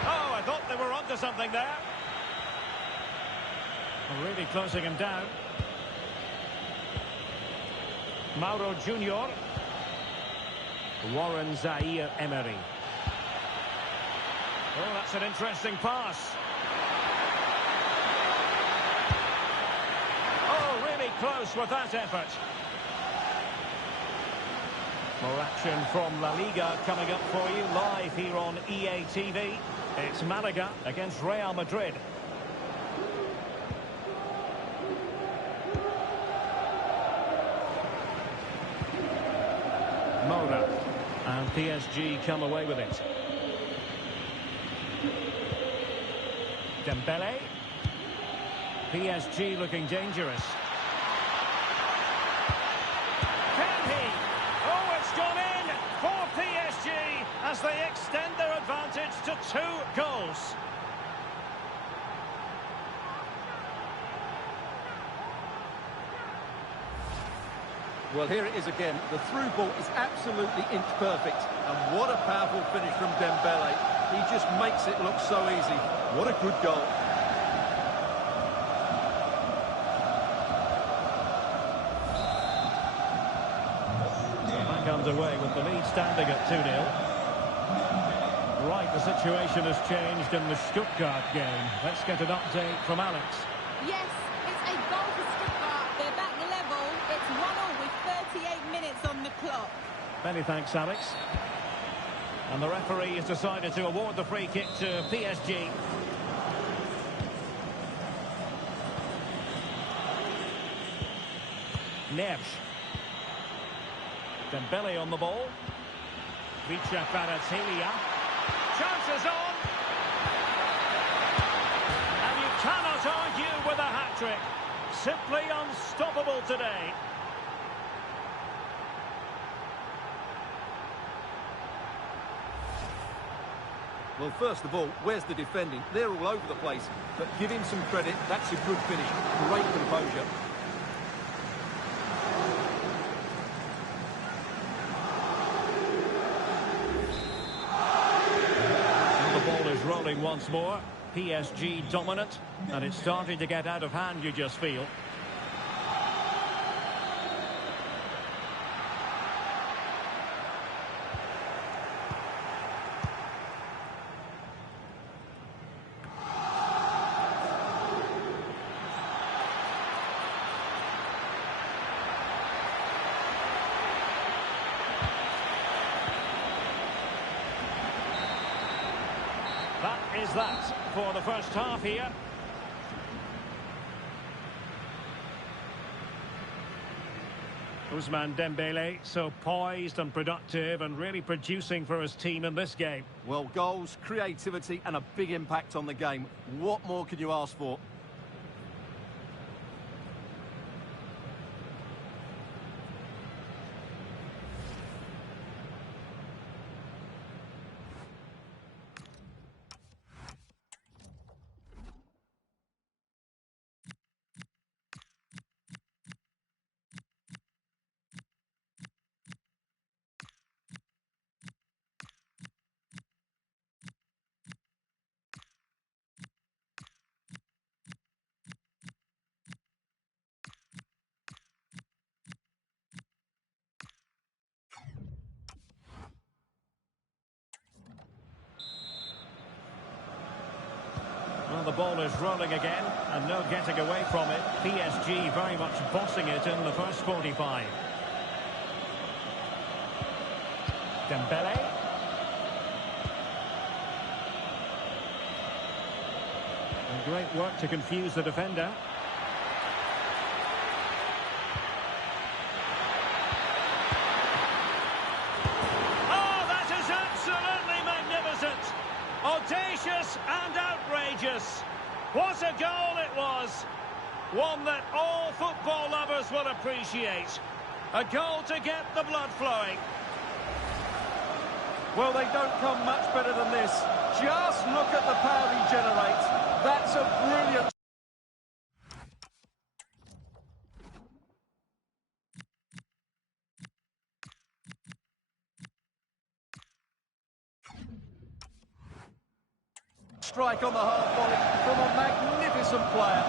Oh, I thought they were onto something there. Really closing him down. Mauro Junior. Warren Zaire-Emery. Oh, that's an interesting pass. Oh, really close with that effort. More action from La Liga coming up for you live here on EA TV. It's Malaga against Real Madrid. Moura. And PSG come away with it. Dembele. PSG looking dangerous. Can he? Oh, it's gone in for PSG as they extend their advantage to 2 goals. Well, here it is again. The through ball is absolutely inch perfect. And what a powerful finish from Dembele. He just makes it look so easy. What a good goal. Back underway with the lead standing at 2-0. Right, the situation has changed in the Stuttgart game. Let's get an update from Alex. Yes, Many thanks, Alex. And the referee has decided to award the free kick to PSG. Neves. Dembele on the ball. Vicha Kvaratskhelia. Chances on. And you cannot argue with a hat-trick. Simply unstoppable today. Well, first of all, where's the defending? They're all over the place. But give him some credit. That's a good finish. Great composure. And the ball is rolling once more. PSG dominant. And it's starting to get out of hand, you just feel. That is that for the first half here. Ousmane Dembele, so poised and productive and really producing for his team in this game. Well, goals, creativity and a big impact on the game. What more could you ask for? Well, the ball is rolling again, and no getting away from it. PSG very much bossing it in the first 45. Dembele. And great work to confuse the defender. Oh, that is absolutely magnificent! Audacious and outrageous. What a goal it was. One that all football lovers will appreciate. A goal to get the blood flowing. Well, they don't come much better than this. Just look at the power he generates. That's a brilliant... strike on the half volley from a magnificent player.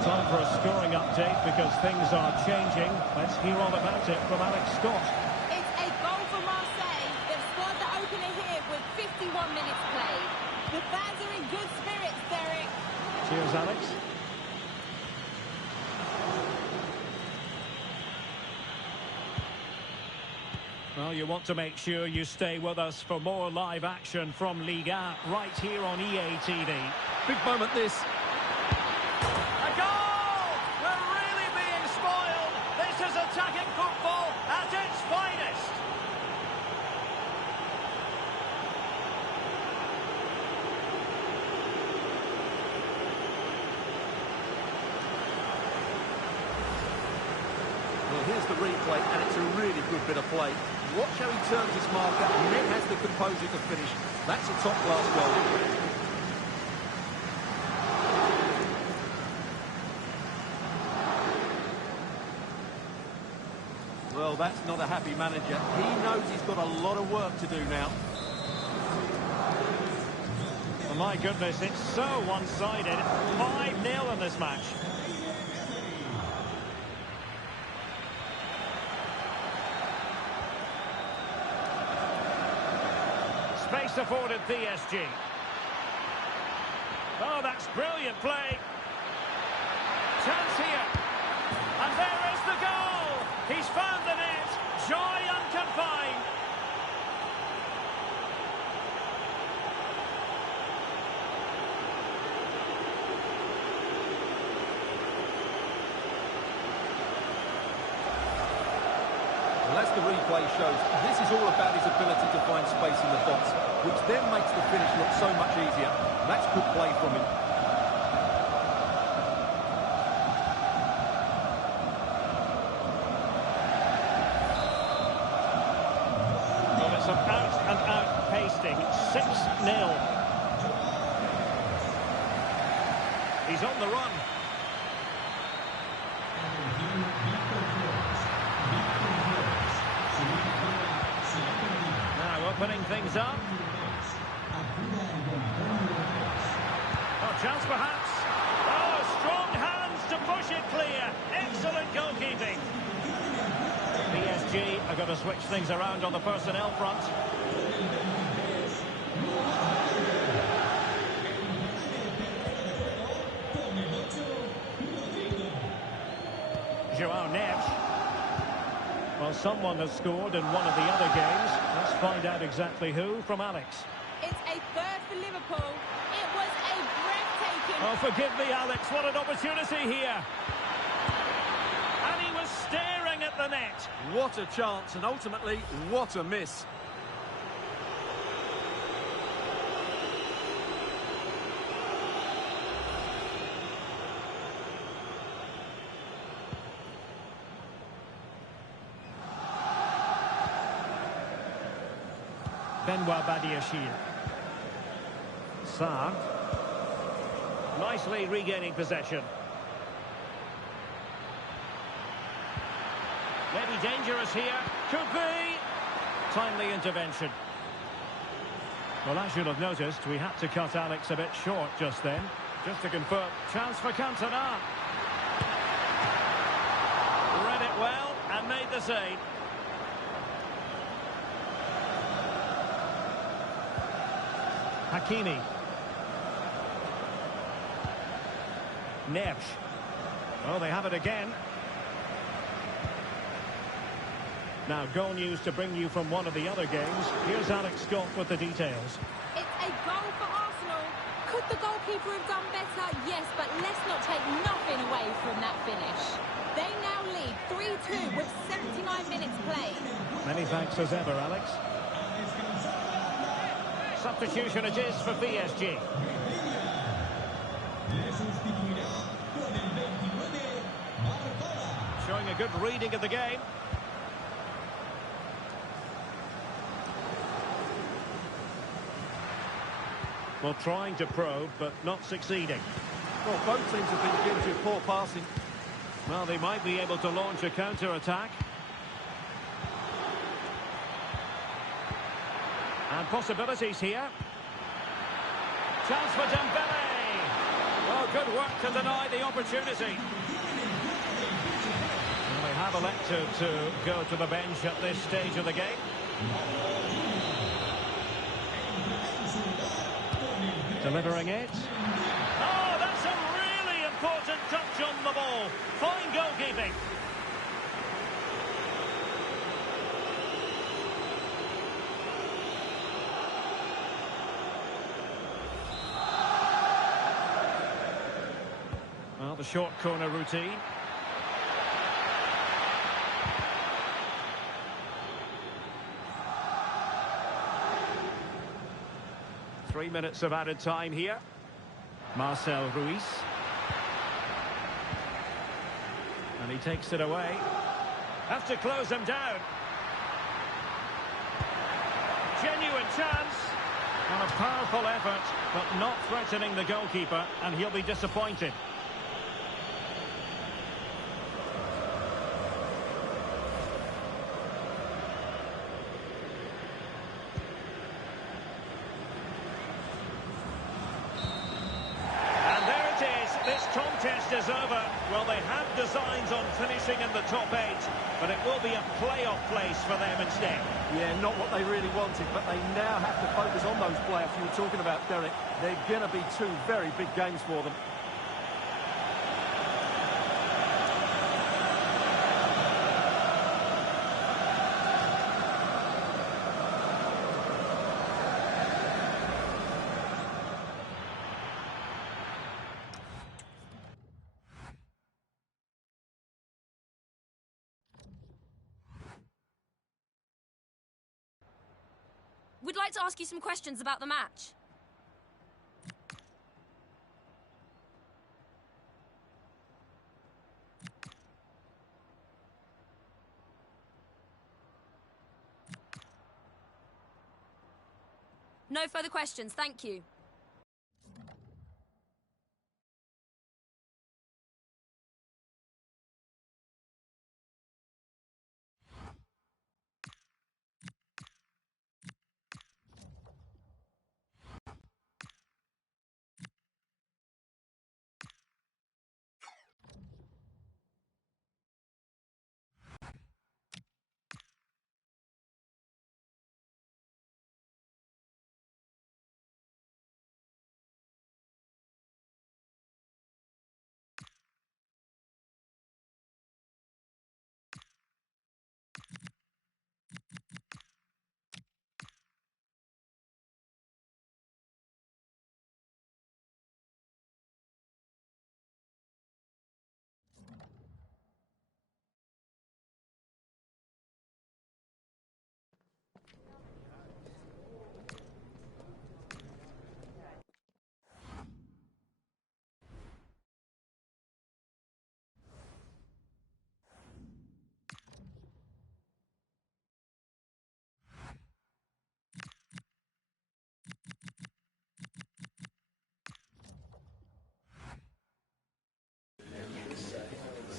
Time for a scoring update because things are changing. Let's hear all about it from Alex Scott. It's a goal for Marseille. They've scored the opener here with 51 minutes played. The fans are in good spirits, Derek. Cheers, Alex. Well, you want to make sure you stay with us for more live action from Ligue 1 right here on EA TV. Big moment this. A goal! We're really being spoiled. This is attacking football at its finest. Well, here's the replay, and it's a really good bit of play. Watch how he turns his marker and then has the composure to finish. That's a top-class goal. Well, that's not a happy manager. He knows he's got a lot of work to do now. Well, my goodness, it's so one-sided. 5-0 in this match. Space afforded PSG. Oh, that's brilliant play. Chance here. And there is the goal. He's found the net. Joy unconfined. Well, as the replay shows, this is all about his ability to find space in the box, which then makes the finish look so much easier. That's good play from him. Well, it's an out-and-out pasting. 6-0. He's on the run. Opening things up. Oh, chance perhaps. Oh, strong hands to push it clear. Excellent goalkeeping. PSG are going to switch things around on the personnel front. João Neves. Well, someone has scored in one of the other games. Let's find out exactly who from Alex. It's a third for Liverpool. It was a breathtaking... Oh, forgive me, Alex. What an opportunity here. And he was staring at the net. What a chance, and ultimately, what a miss. Benoit Badiashile. Sarr. Nicely regaining possession. Maybe dangerous here. Could be. Timely intervention. Well, as you'll have noticed, we had to cut Alex a bit short just then. Just to confirm, chance for Cantona. Read it well and made the save. Hakimi. Neves. Oh, they have it again. Now, goal news to bring you from one of the other games. Here's Alex Scott with the details. It's a goal for Arsenal. Could the goalkeeper have done better? Yes, but let's not take nothing away from that finish. They now lead 3-2 with 79 minutes played. Many thanks as ever, Alex. Substitution it is for PSG. Showing a good reading of the game. Well, trying to probe, but not succeeding. Well, both teams have been guilty of poor passing. Well, they might be able to launch a counter-attack. And possibilities here. Chance for Dembele. Well, good work to deny the opportunity. Well, they have elected to go to the bench at this stage of the game. Delivering it. Oh, that's a really important touch on the ball. Fine goalkeeping. Well, the short corner routine. Three minutes of added time here. Marcel Ruiz. And he takes it away. Have to close him down. Genuine chance. And a powerful effort, but not threatening the goalkeeper, and he'll be disappointed. This contest is over. Well, they have designs on finishing in the top 8. but it will be a playoff place for them instead. Yeah, not what they really wanted, but they now have to focus on those playoffs you were talking about, Derek. They're going to be two very big games for them. We'd like to ask you some questions about the match. No further questions, thank you.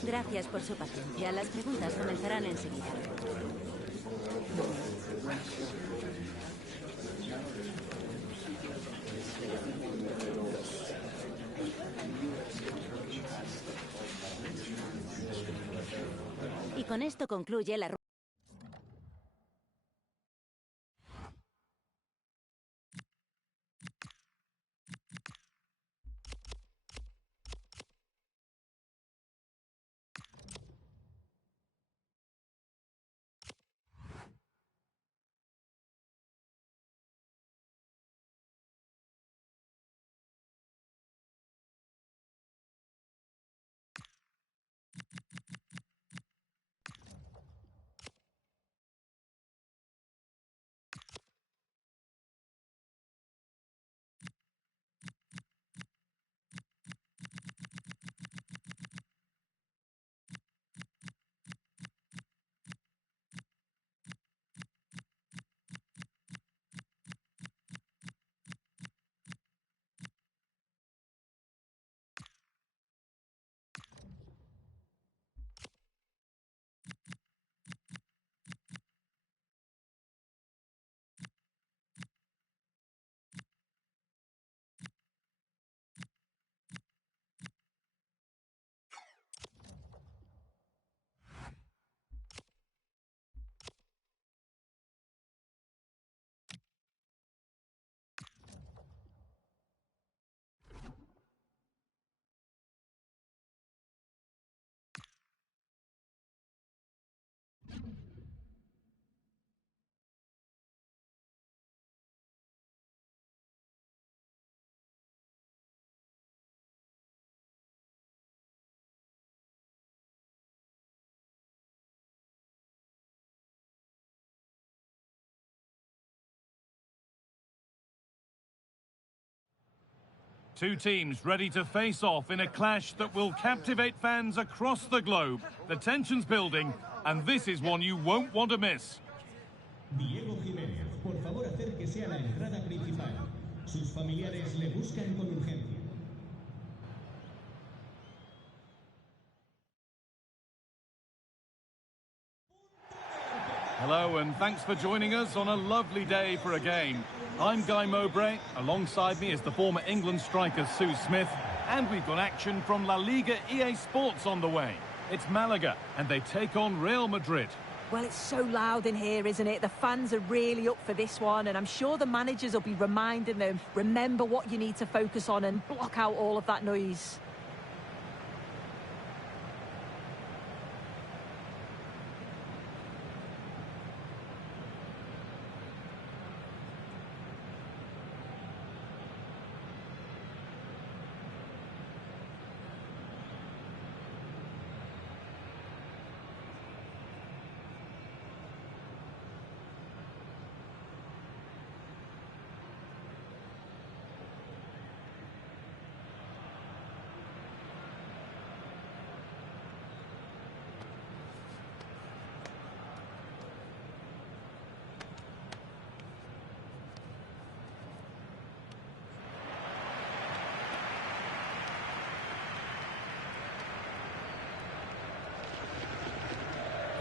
Gracias por su paciencia. Las preguntas comenzarán enseguida. Y con esto concluye la rueda. Two teams ready to face off in a clash that will captivate fans across the globe. The tension's building, and this is one you won't want to miss. Diego Jiménez, por favor acérquese a la entrada principal. Sus familiares le buscan con urgencia. Hello and thanks for joining us on a lovely day for a game. I'm Guy Mowbray, alongside me is the former England striker Sue Smith, and we've got action from La Liga EA Sports on the way. It's Malaga, and they take on Real Madrid. Well, it's so loud in here, isn't it? The fans are really up for this one, and I'm sure the managers will be reminding them, remember what you need to focus on and block out all of that noise.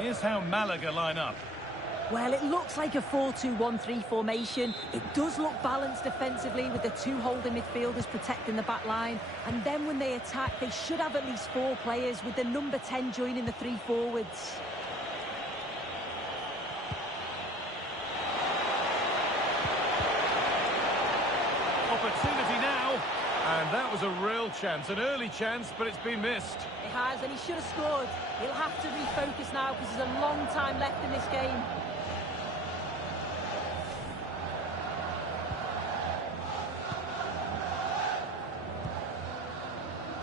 Here's how Malaga line up. Well, it looks like a 4-2-1-3 formation. It does look balanced defensively with the two holding midfielders protecting the back line. And then when they attack, they should have at least 4 players with the number 10 joining the 3 forwards. Opportunity now. And that was a real chance, an early chance, but it's been missed. It has, and he should have scored. He'll have to refocus now because there's a long time left in this game.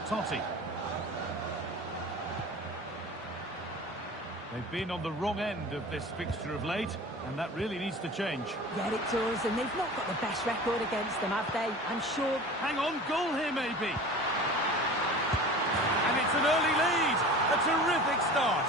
Totti. They've been on the wrong end of this fixture of late, and that really needs to change. Yeah, it does, and they've not got the best record against them, have they? I'm sure. Hang on, goal here maybe. And it's an early lead. A terrific start.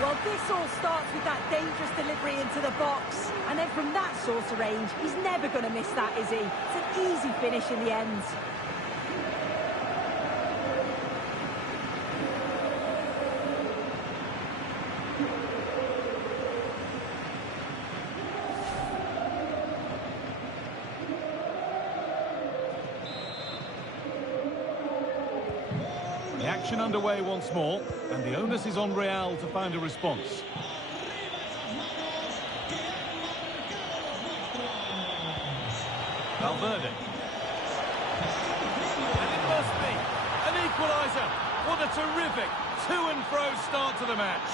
Well, this all starts with that dangerous delivery into the box. And then from that sort of range, he's never going to miss that, is he? It's an easy finish in the end. The action underway once more, and the onus is on Real to find a response. Valverde. And it must be an equaliser. What a terrific to-and-fro start to the match.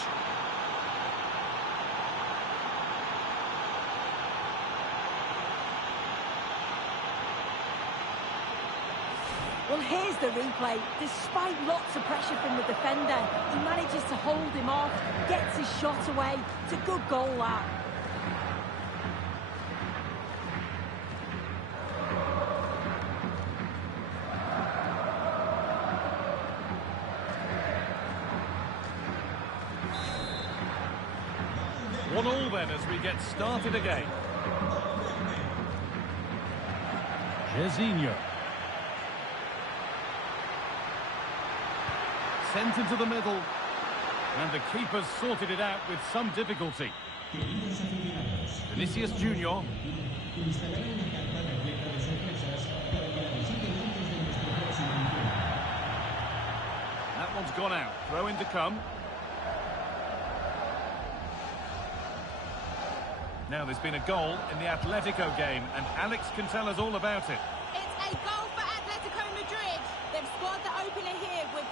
Well, here's the replay. Despite lots of pressure from the defender, he manages to hold him off, gets his shot away. It's a good goal, that. One all then as we get started again. Jezinho. Sent into the middle. And the keeper's sorted it out with some difficulty. Vinicius Junior. That one's gone out. Throw in to come. Now there's been a goal in the Atletico game, and Alex can tell us all about it. It's a goal for Atletico Madrid. They've scored the opener here with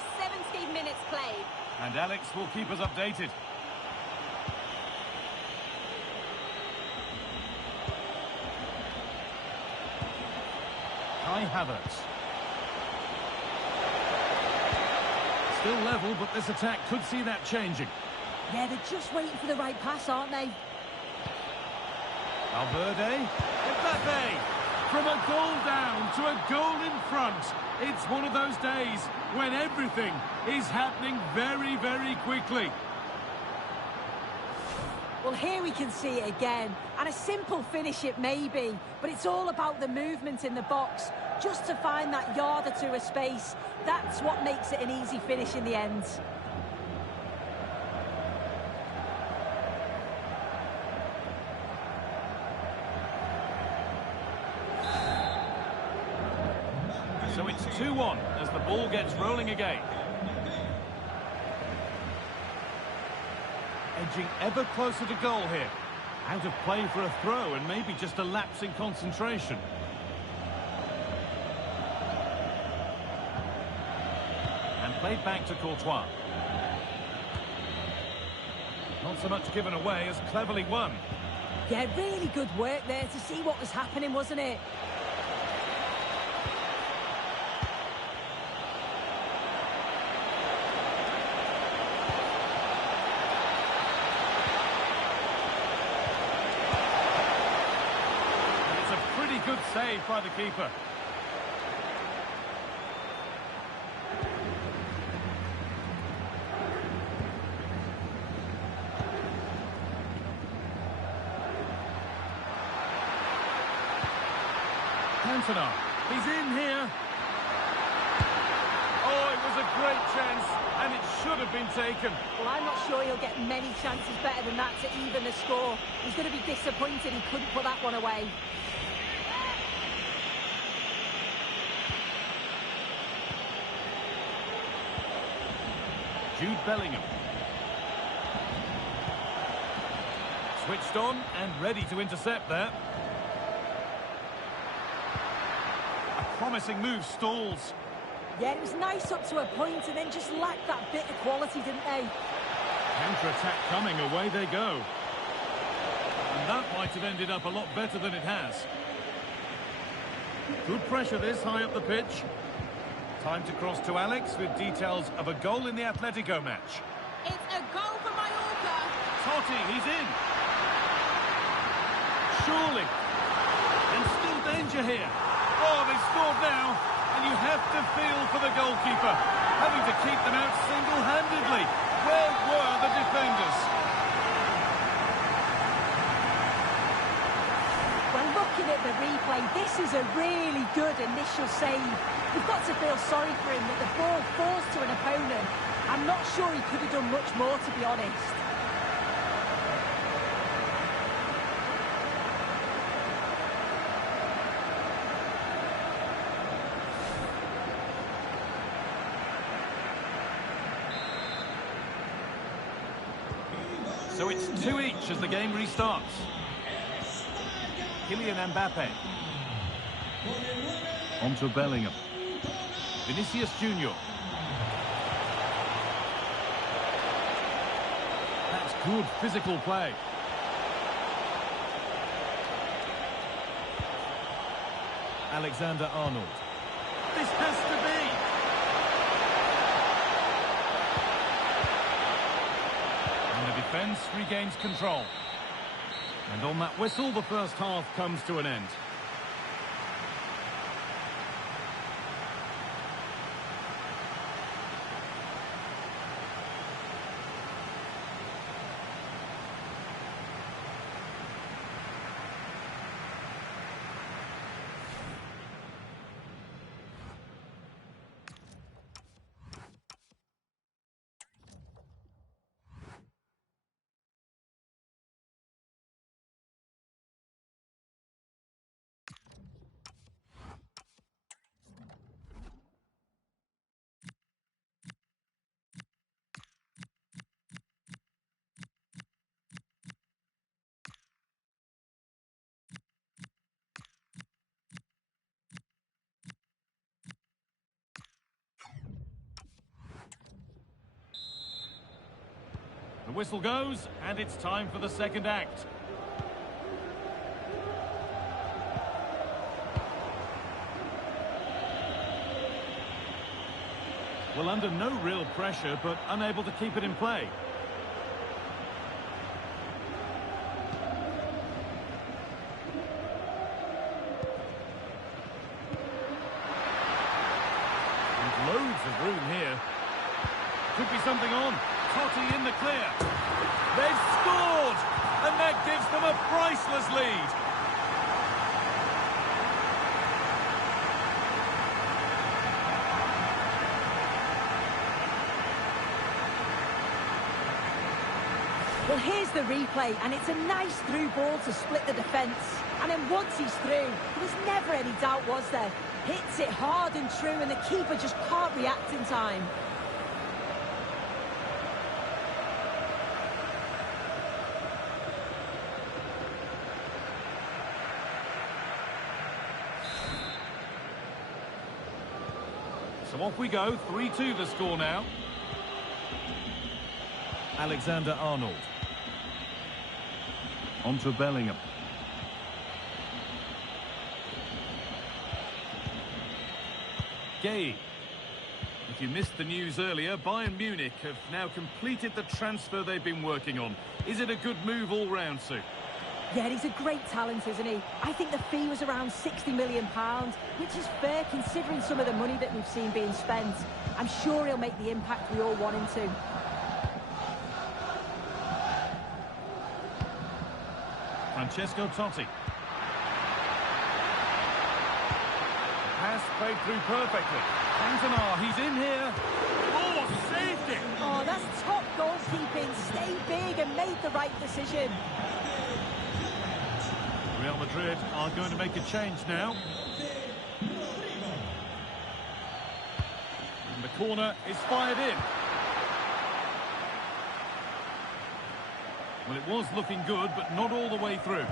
70 minutes played. And Alex will keep us updated. Kai Havertz. Still level, but this attack could see that changing. Yeah, they're just waiting for the right pass, aren't they? Valverde, Mbappe, from a goal down to a goal in front. It's one of those days when everything is happening very, very quickly. Well, here we can see it again, and a simple finish it may be, but it's all about the movement in the box, just to find that yard or two of space. That's what makes it an easy finish in the end. on as the ball gets rolling again. Edging ever closer to goal here. Out of play for a throw and maybe just a lapse in concentration. And played back to Courtois. Not so much given away as cleverly won. Yeah, really good work there to see what was happening, wasn't it? And it's a pretty good save by the keeper. He's in here. Oh, it was a great chance, and it should have been taken. Well, I'm not sure he'll get many chances better than that to even the score. He's going to be disappointed he couldn't put that one away. Jude Bellingham. Switched on and ready to intercept there. Promising move stalls. Yeah, it was nice up to a point and then just lacked that bit of quality, didn't they? Counter-attack coming, away they go. And that might have ended up a lot better than it has. Good pressure this high up the pitch. Time to cross to Alex with details of a goal in the Atletico match. It's a goal for Mallorca. Totti, he's in. Surely. And still danger here. Oh, they've scored now, and you have to feel for the goalkeeper, having to keep them out single-handedly. Where were the defenders? Well, looking at the replay, this is a really good initial save. You've got to feel sorry for him that the ball falls to an opponent. I'm not sure he could have done much more, to be honest. So it's 2 each as the game restarts. Kylian Mbappe. On to Bellingham. Vinicius Junior. That's good physical play. Alexander-Arnold. This has to be. And the defence regains control. And on that whistle, the first half comes to an end. The whistle goes, and it's time for the second act. Well, under no real pressure, but unable to keep it in play. And loads of room here. Could be something on. Totti in the clear. They've scored! And that gives them a priceless lead. Well, here's the replay, and it's a nice through ball to split the defence. And then once he's through, there was never any doubt, was there? Hits it hard and true, and the keeper just can't react in time. So off we go, 3-2 the score now. Alexander-Arnold. On to Bellingham. Gay. If you missed the news earlier, Bayern Munich have now completed the transfer they've been working on. Is it a good move all round, Sue? Yeah, he's a great talent, isn't he? I think the fee was around £60 million, which is fair considering some of the money that we've seen being spent. I'm sure he'll make the impact we all want him to. Francesco Totti. Pass played through perfectly. Cantona, he's in here. Oh, saved it! Oh, that's top goalkeeping. Stayed big and made the right decision. Real Madrid are going to make a change now. And the corner is fired in. Well, it was looking good, but not all the way through.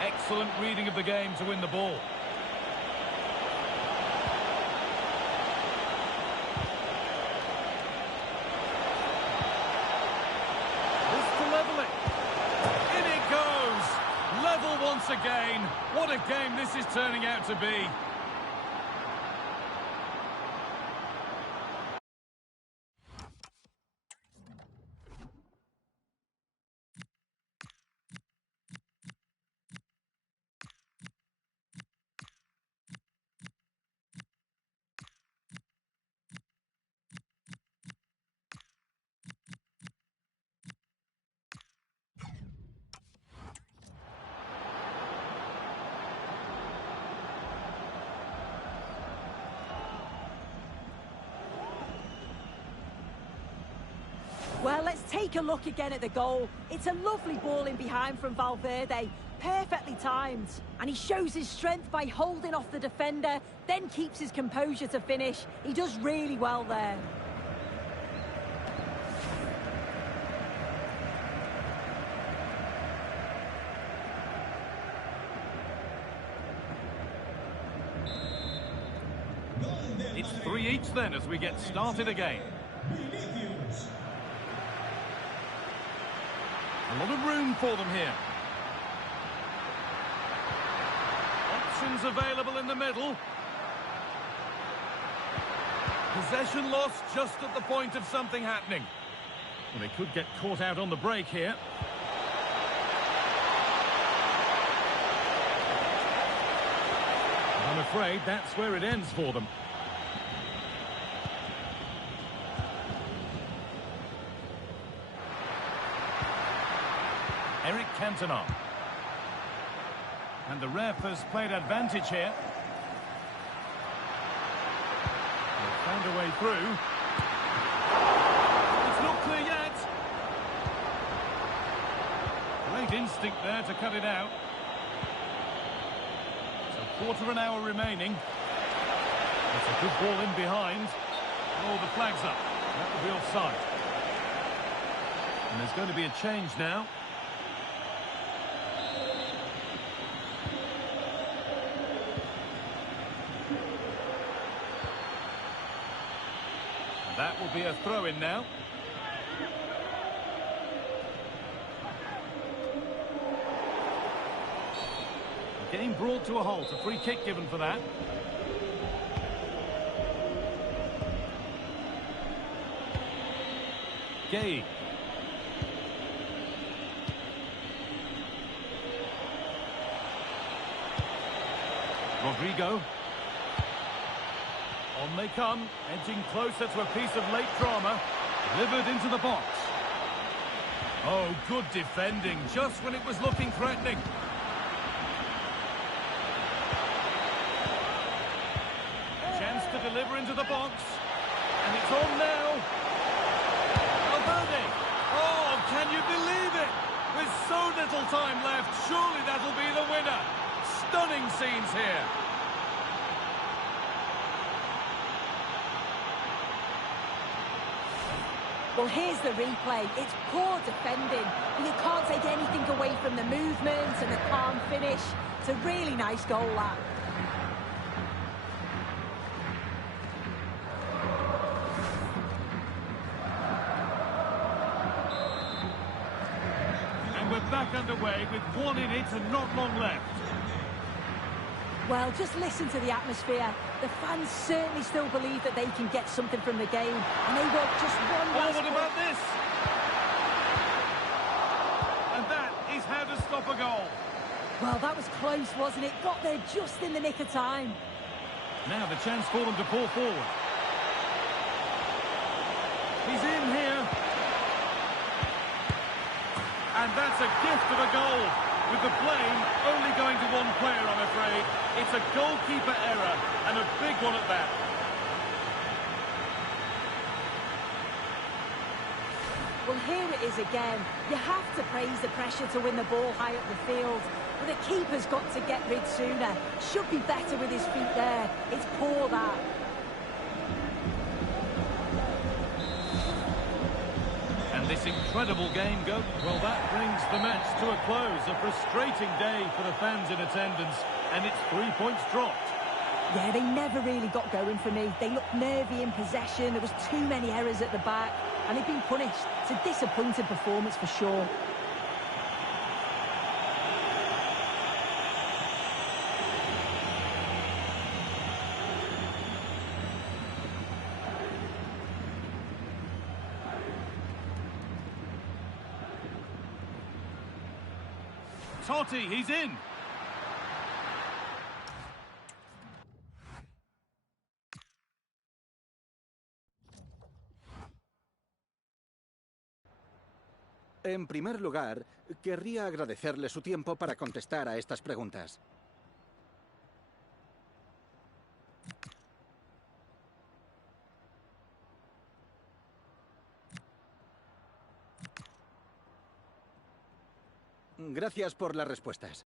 Excellent reading of the game to win the ball. Once again, what a game this is turning out to be. Well, let's take a look again at the goal. It's a lovely ball in behind from Valverde, perfectly timed. And he shows his strength by holding off the defender, then keeps his composure to finish. He does really well there. It's 3 each then as we get started again. A lot of room for them here. Options available in the middle. Possession lost just at the point of something happening. Well, they could get caught out on the break here. I'm afraid that's where it ends for them. Cantona. And the ref has played advantage here. They've found a way through. It's not clear yet. Great instinct there to cut it out. So quarter of an hour remaining. It's a good ball in behind. Oh, the flag's up. That will be offside. And there's going to be a change now. That will be a throw-in now. The game brought to a halt. A free kick given for that. Gay. Rodrigo. On they come, edging closer to a piece of late drama. Delivered into the box. Oh, good defending, just when it was looking threatening. Chance to deliver into the box. And it's on now. Valverde. Oh, can you believe it? With so little time left, surely that'll be the winner. Stunning scenes here. Well, here's the replay. It's poor defending, but you can't take anything away from the movement and the calm finish. It's a really nice goal, that. And we're back underway with one in it and not long left. Well, just listen to the atmosphere. The fans certainly still believe that they can get something from the game, and they want just one last... Oh, what about this? And that is how to stop a goal. Well, that was close, wasn't it? Got there just in the nick of time. Now the chance for them to pull forward. He's in here. And that's a gift of a goal. With the blame only going to one player, I'm afraid. It's a goalkeeper error, and a big one at that. Well, here it is again. You have to praise the pressure to win the ball high up the field. But the keeper's got to get rid sooner. Should be better with his feet there. It's poor, that. This incredible game go. Well, that brings the match to a close. A frustrating day for the fans in attendance, and it's 3 points dropped. Yeah, they never really got going for me. They looked nervy in possession. There was too many errors at the back, and they've been punished. It's a disappointing performance for sure. Totti, he's in. En primer lugar, querría agradecerle su tiempo para contestar a estas preguntas. Gracias por las respuestas.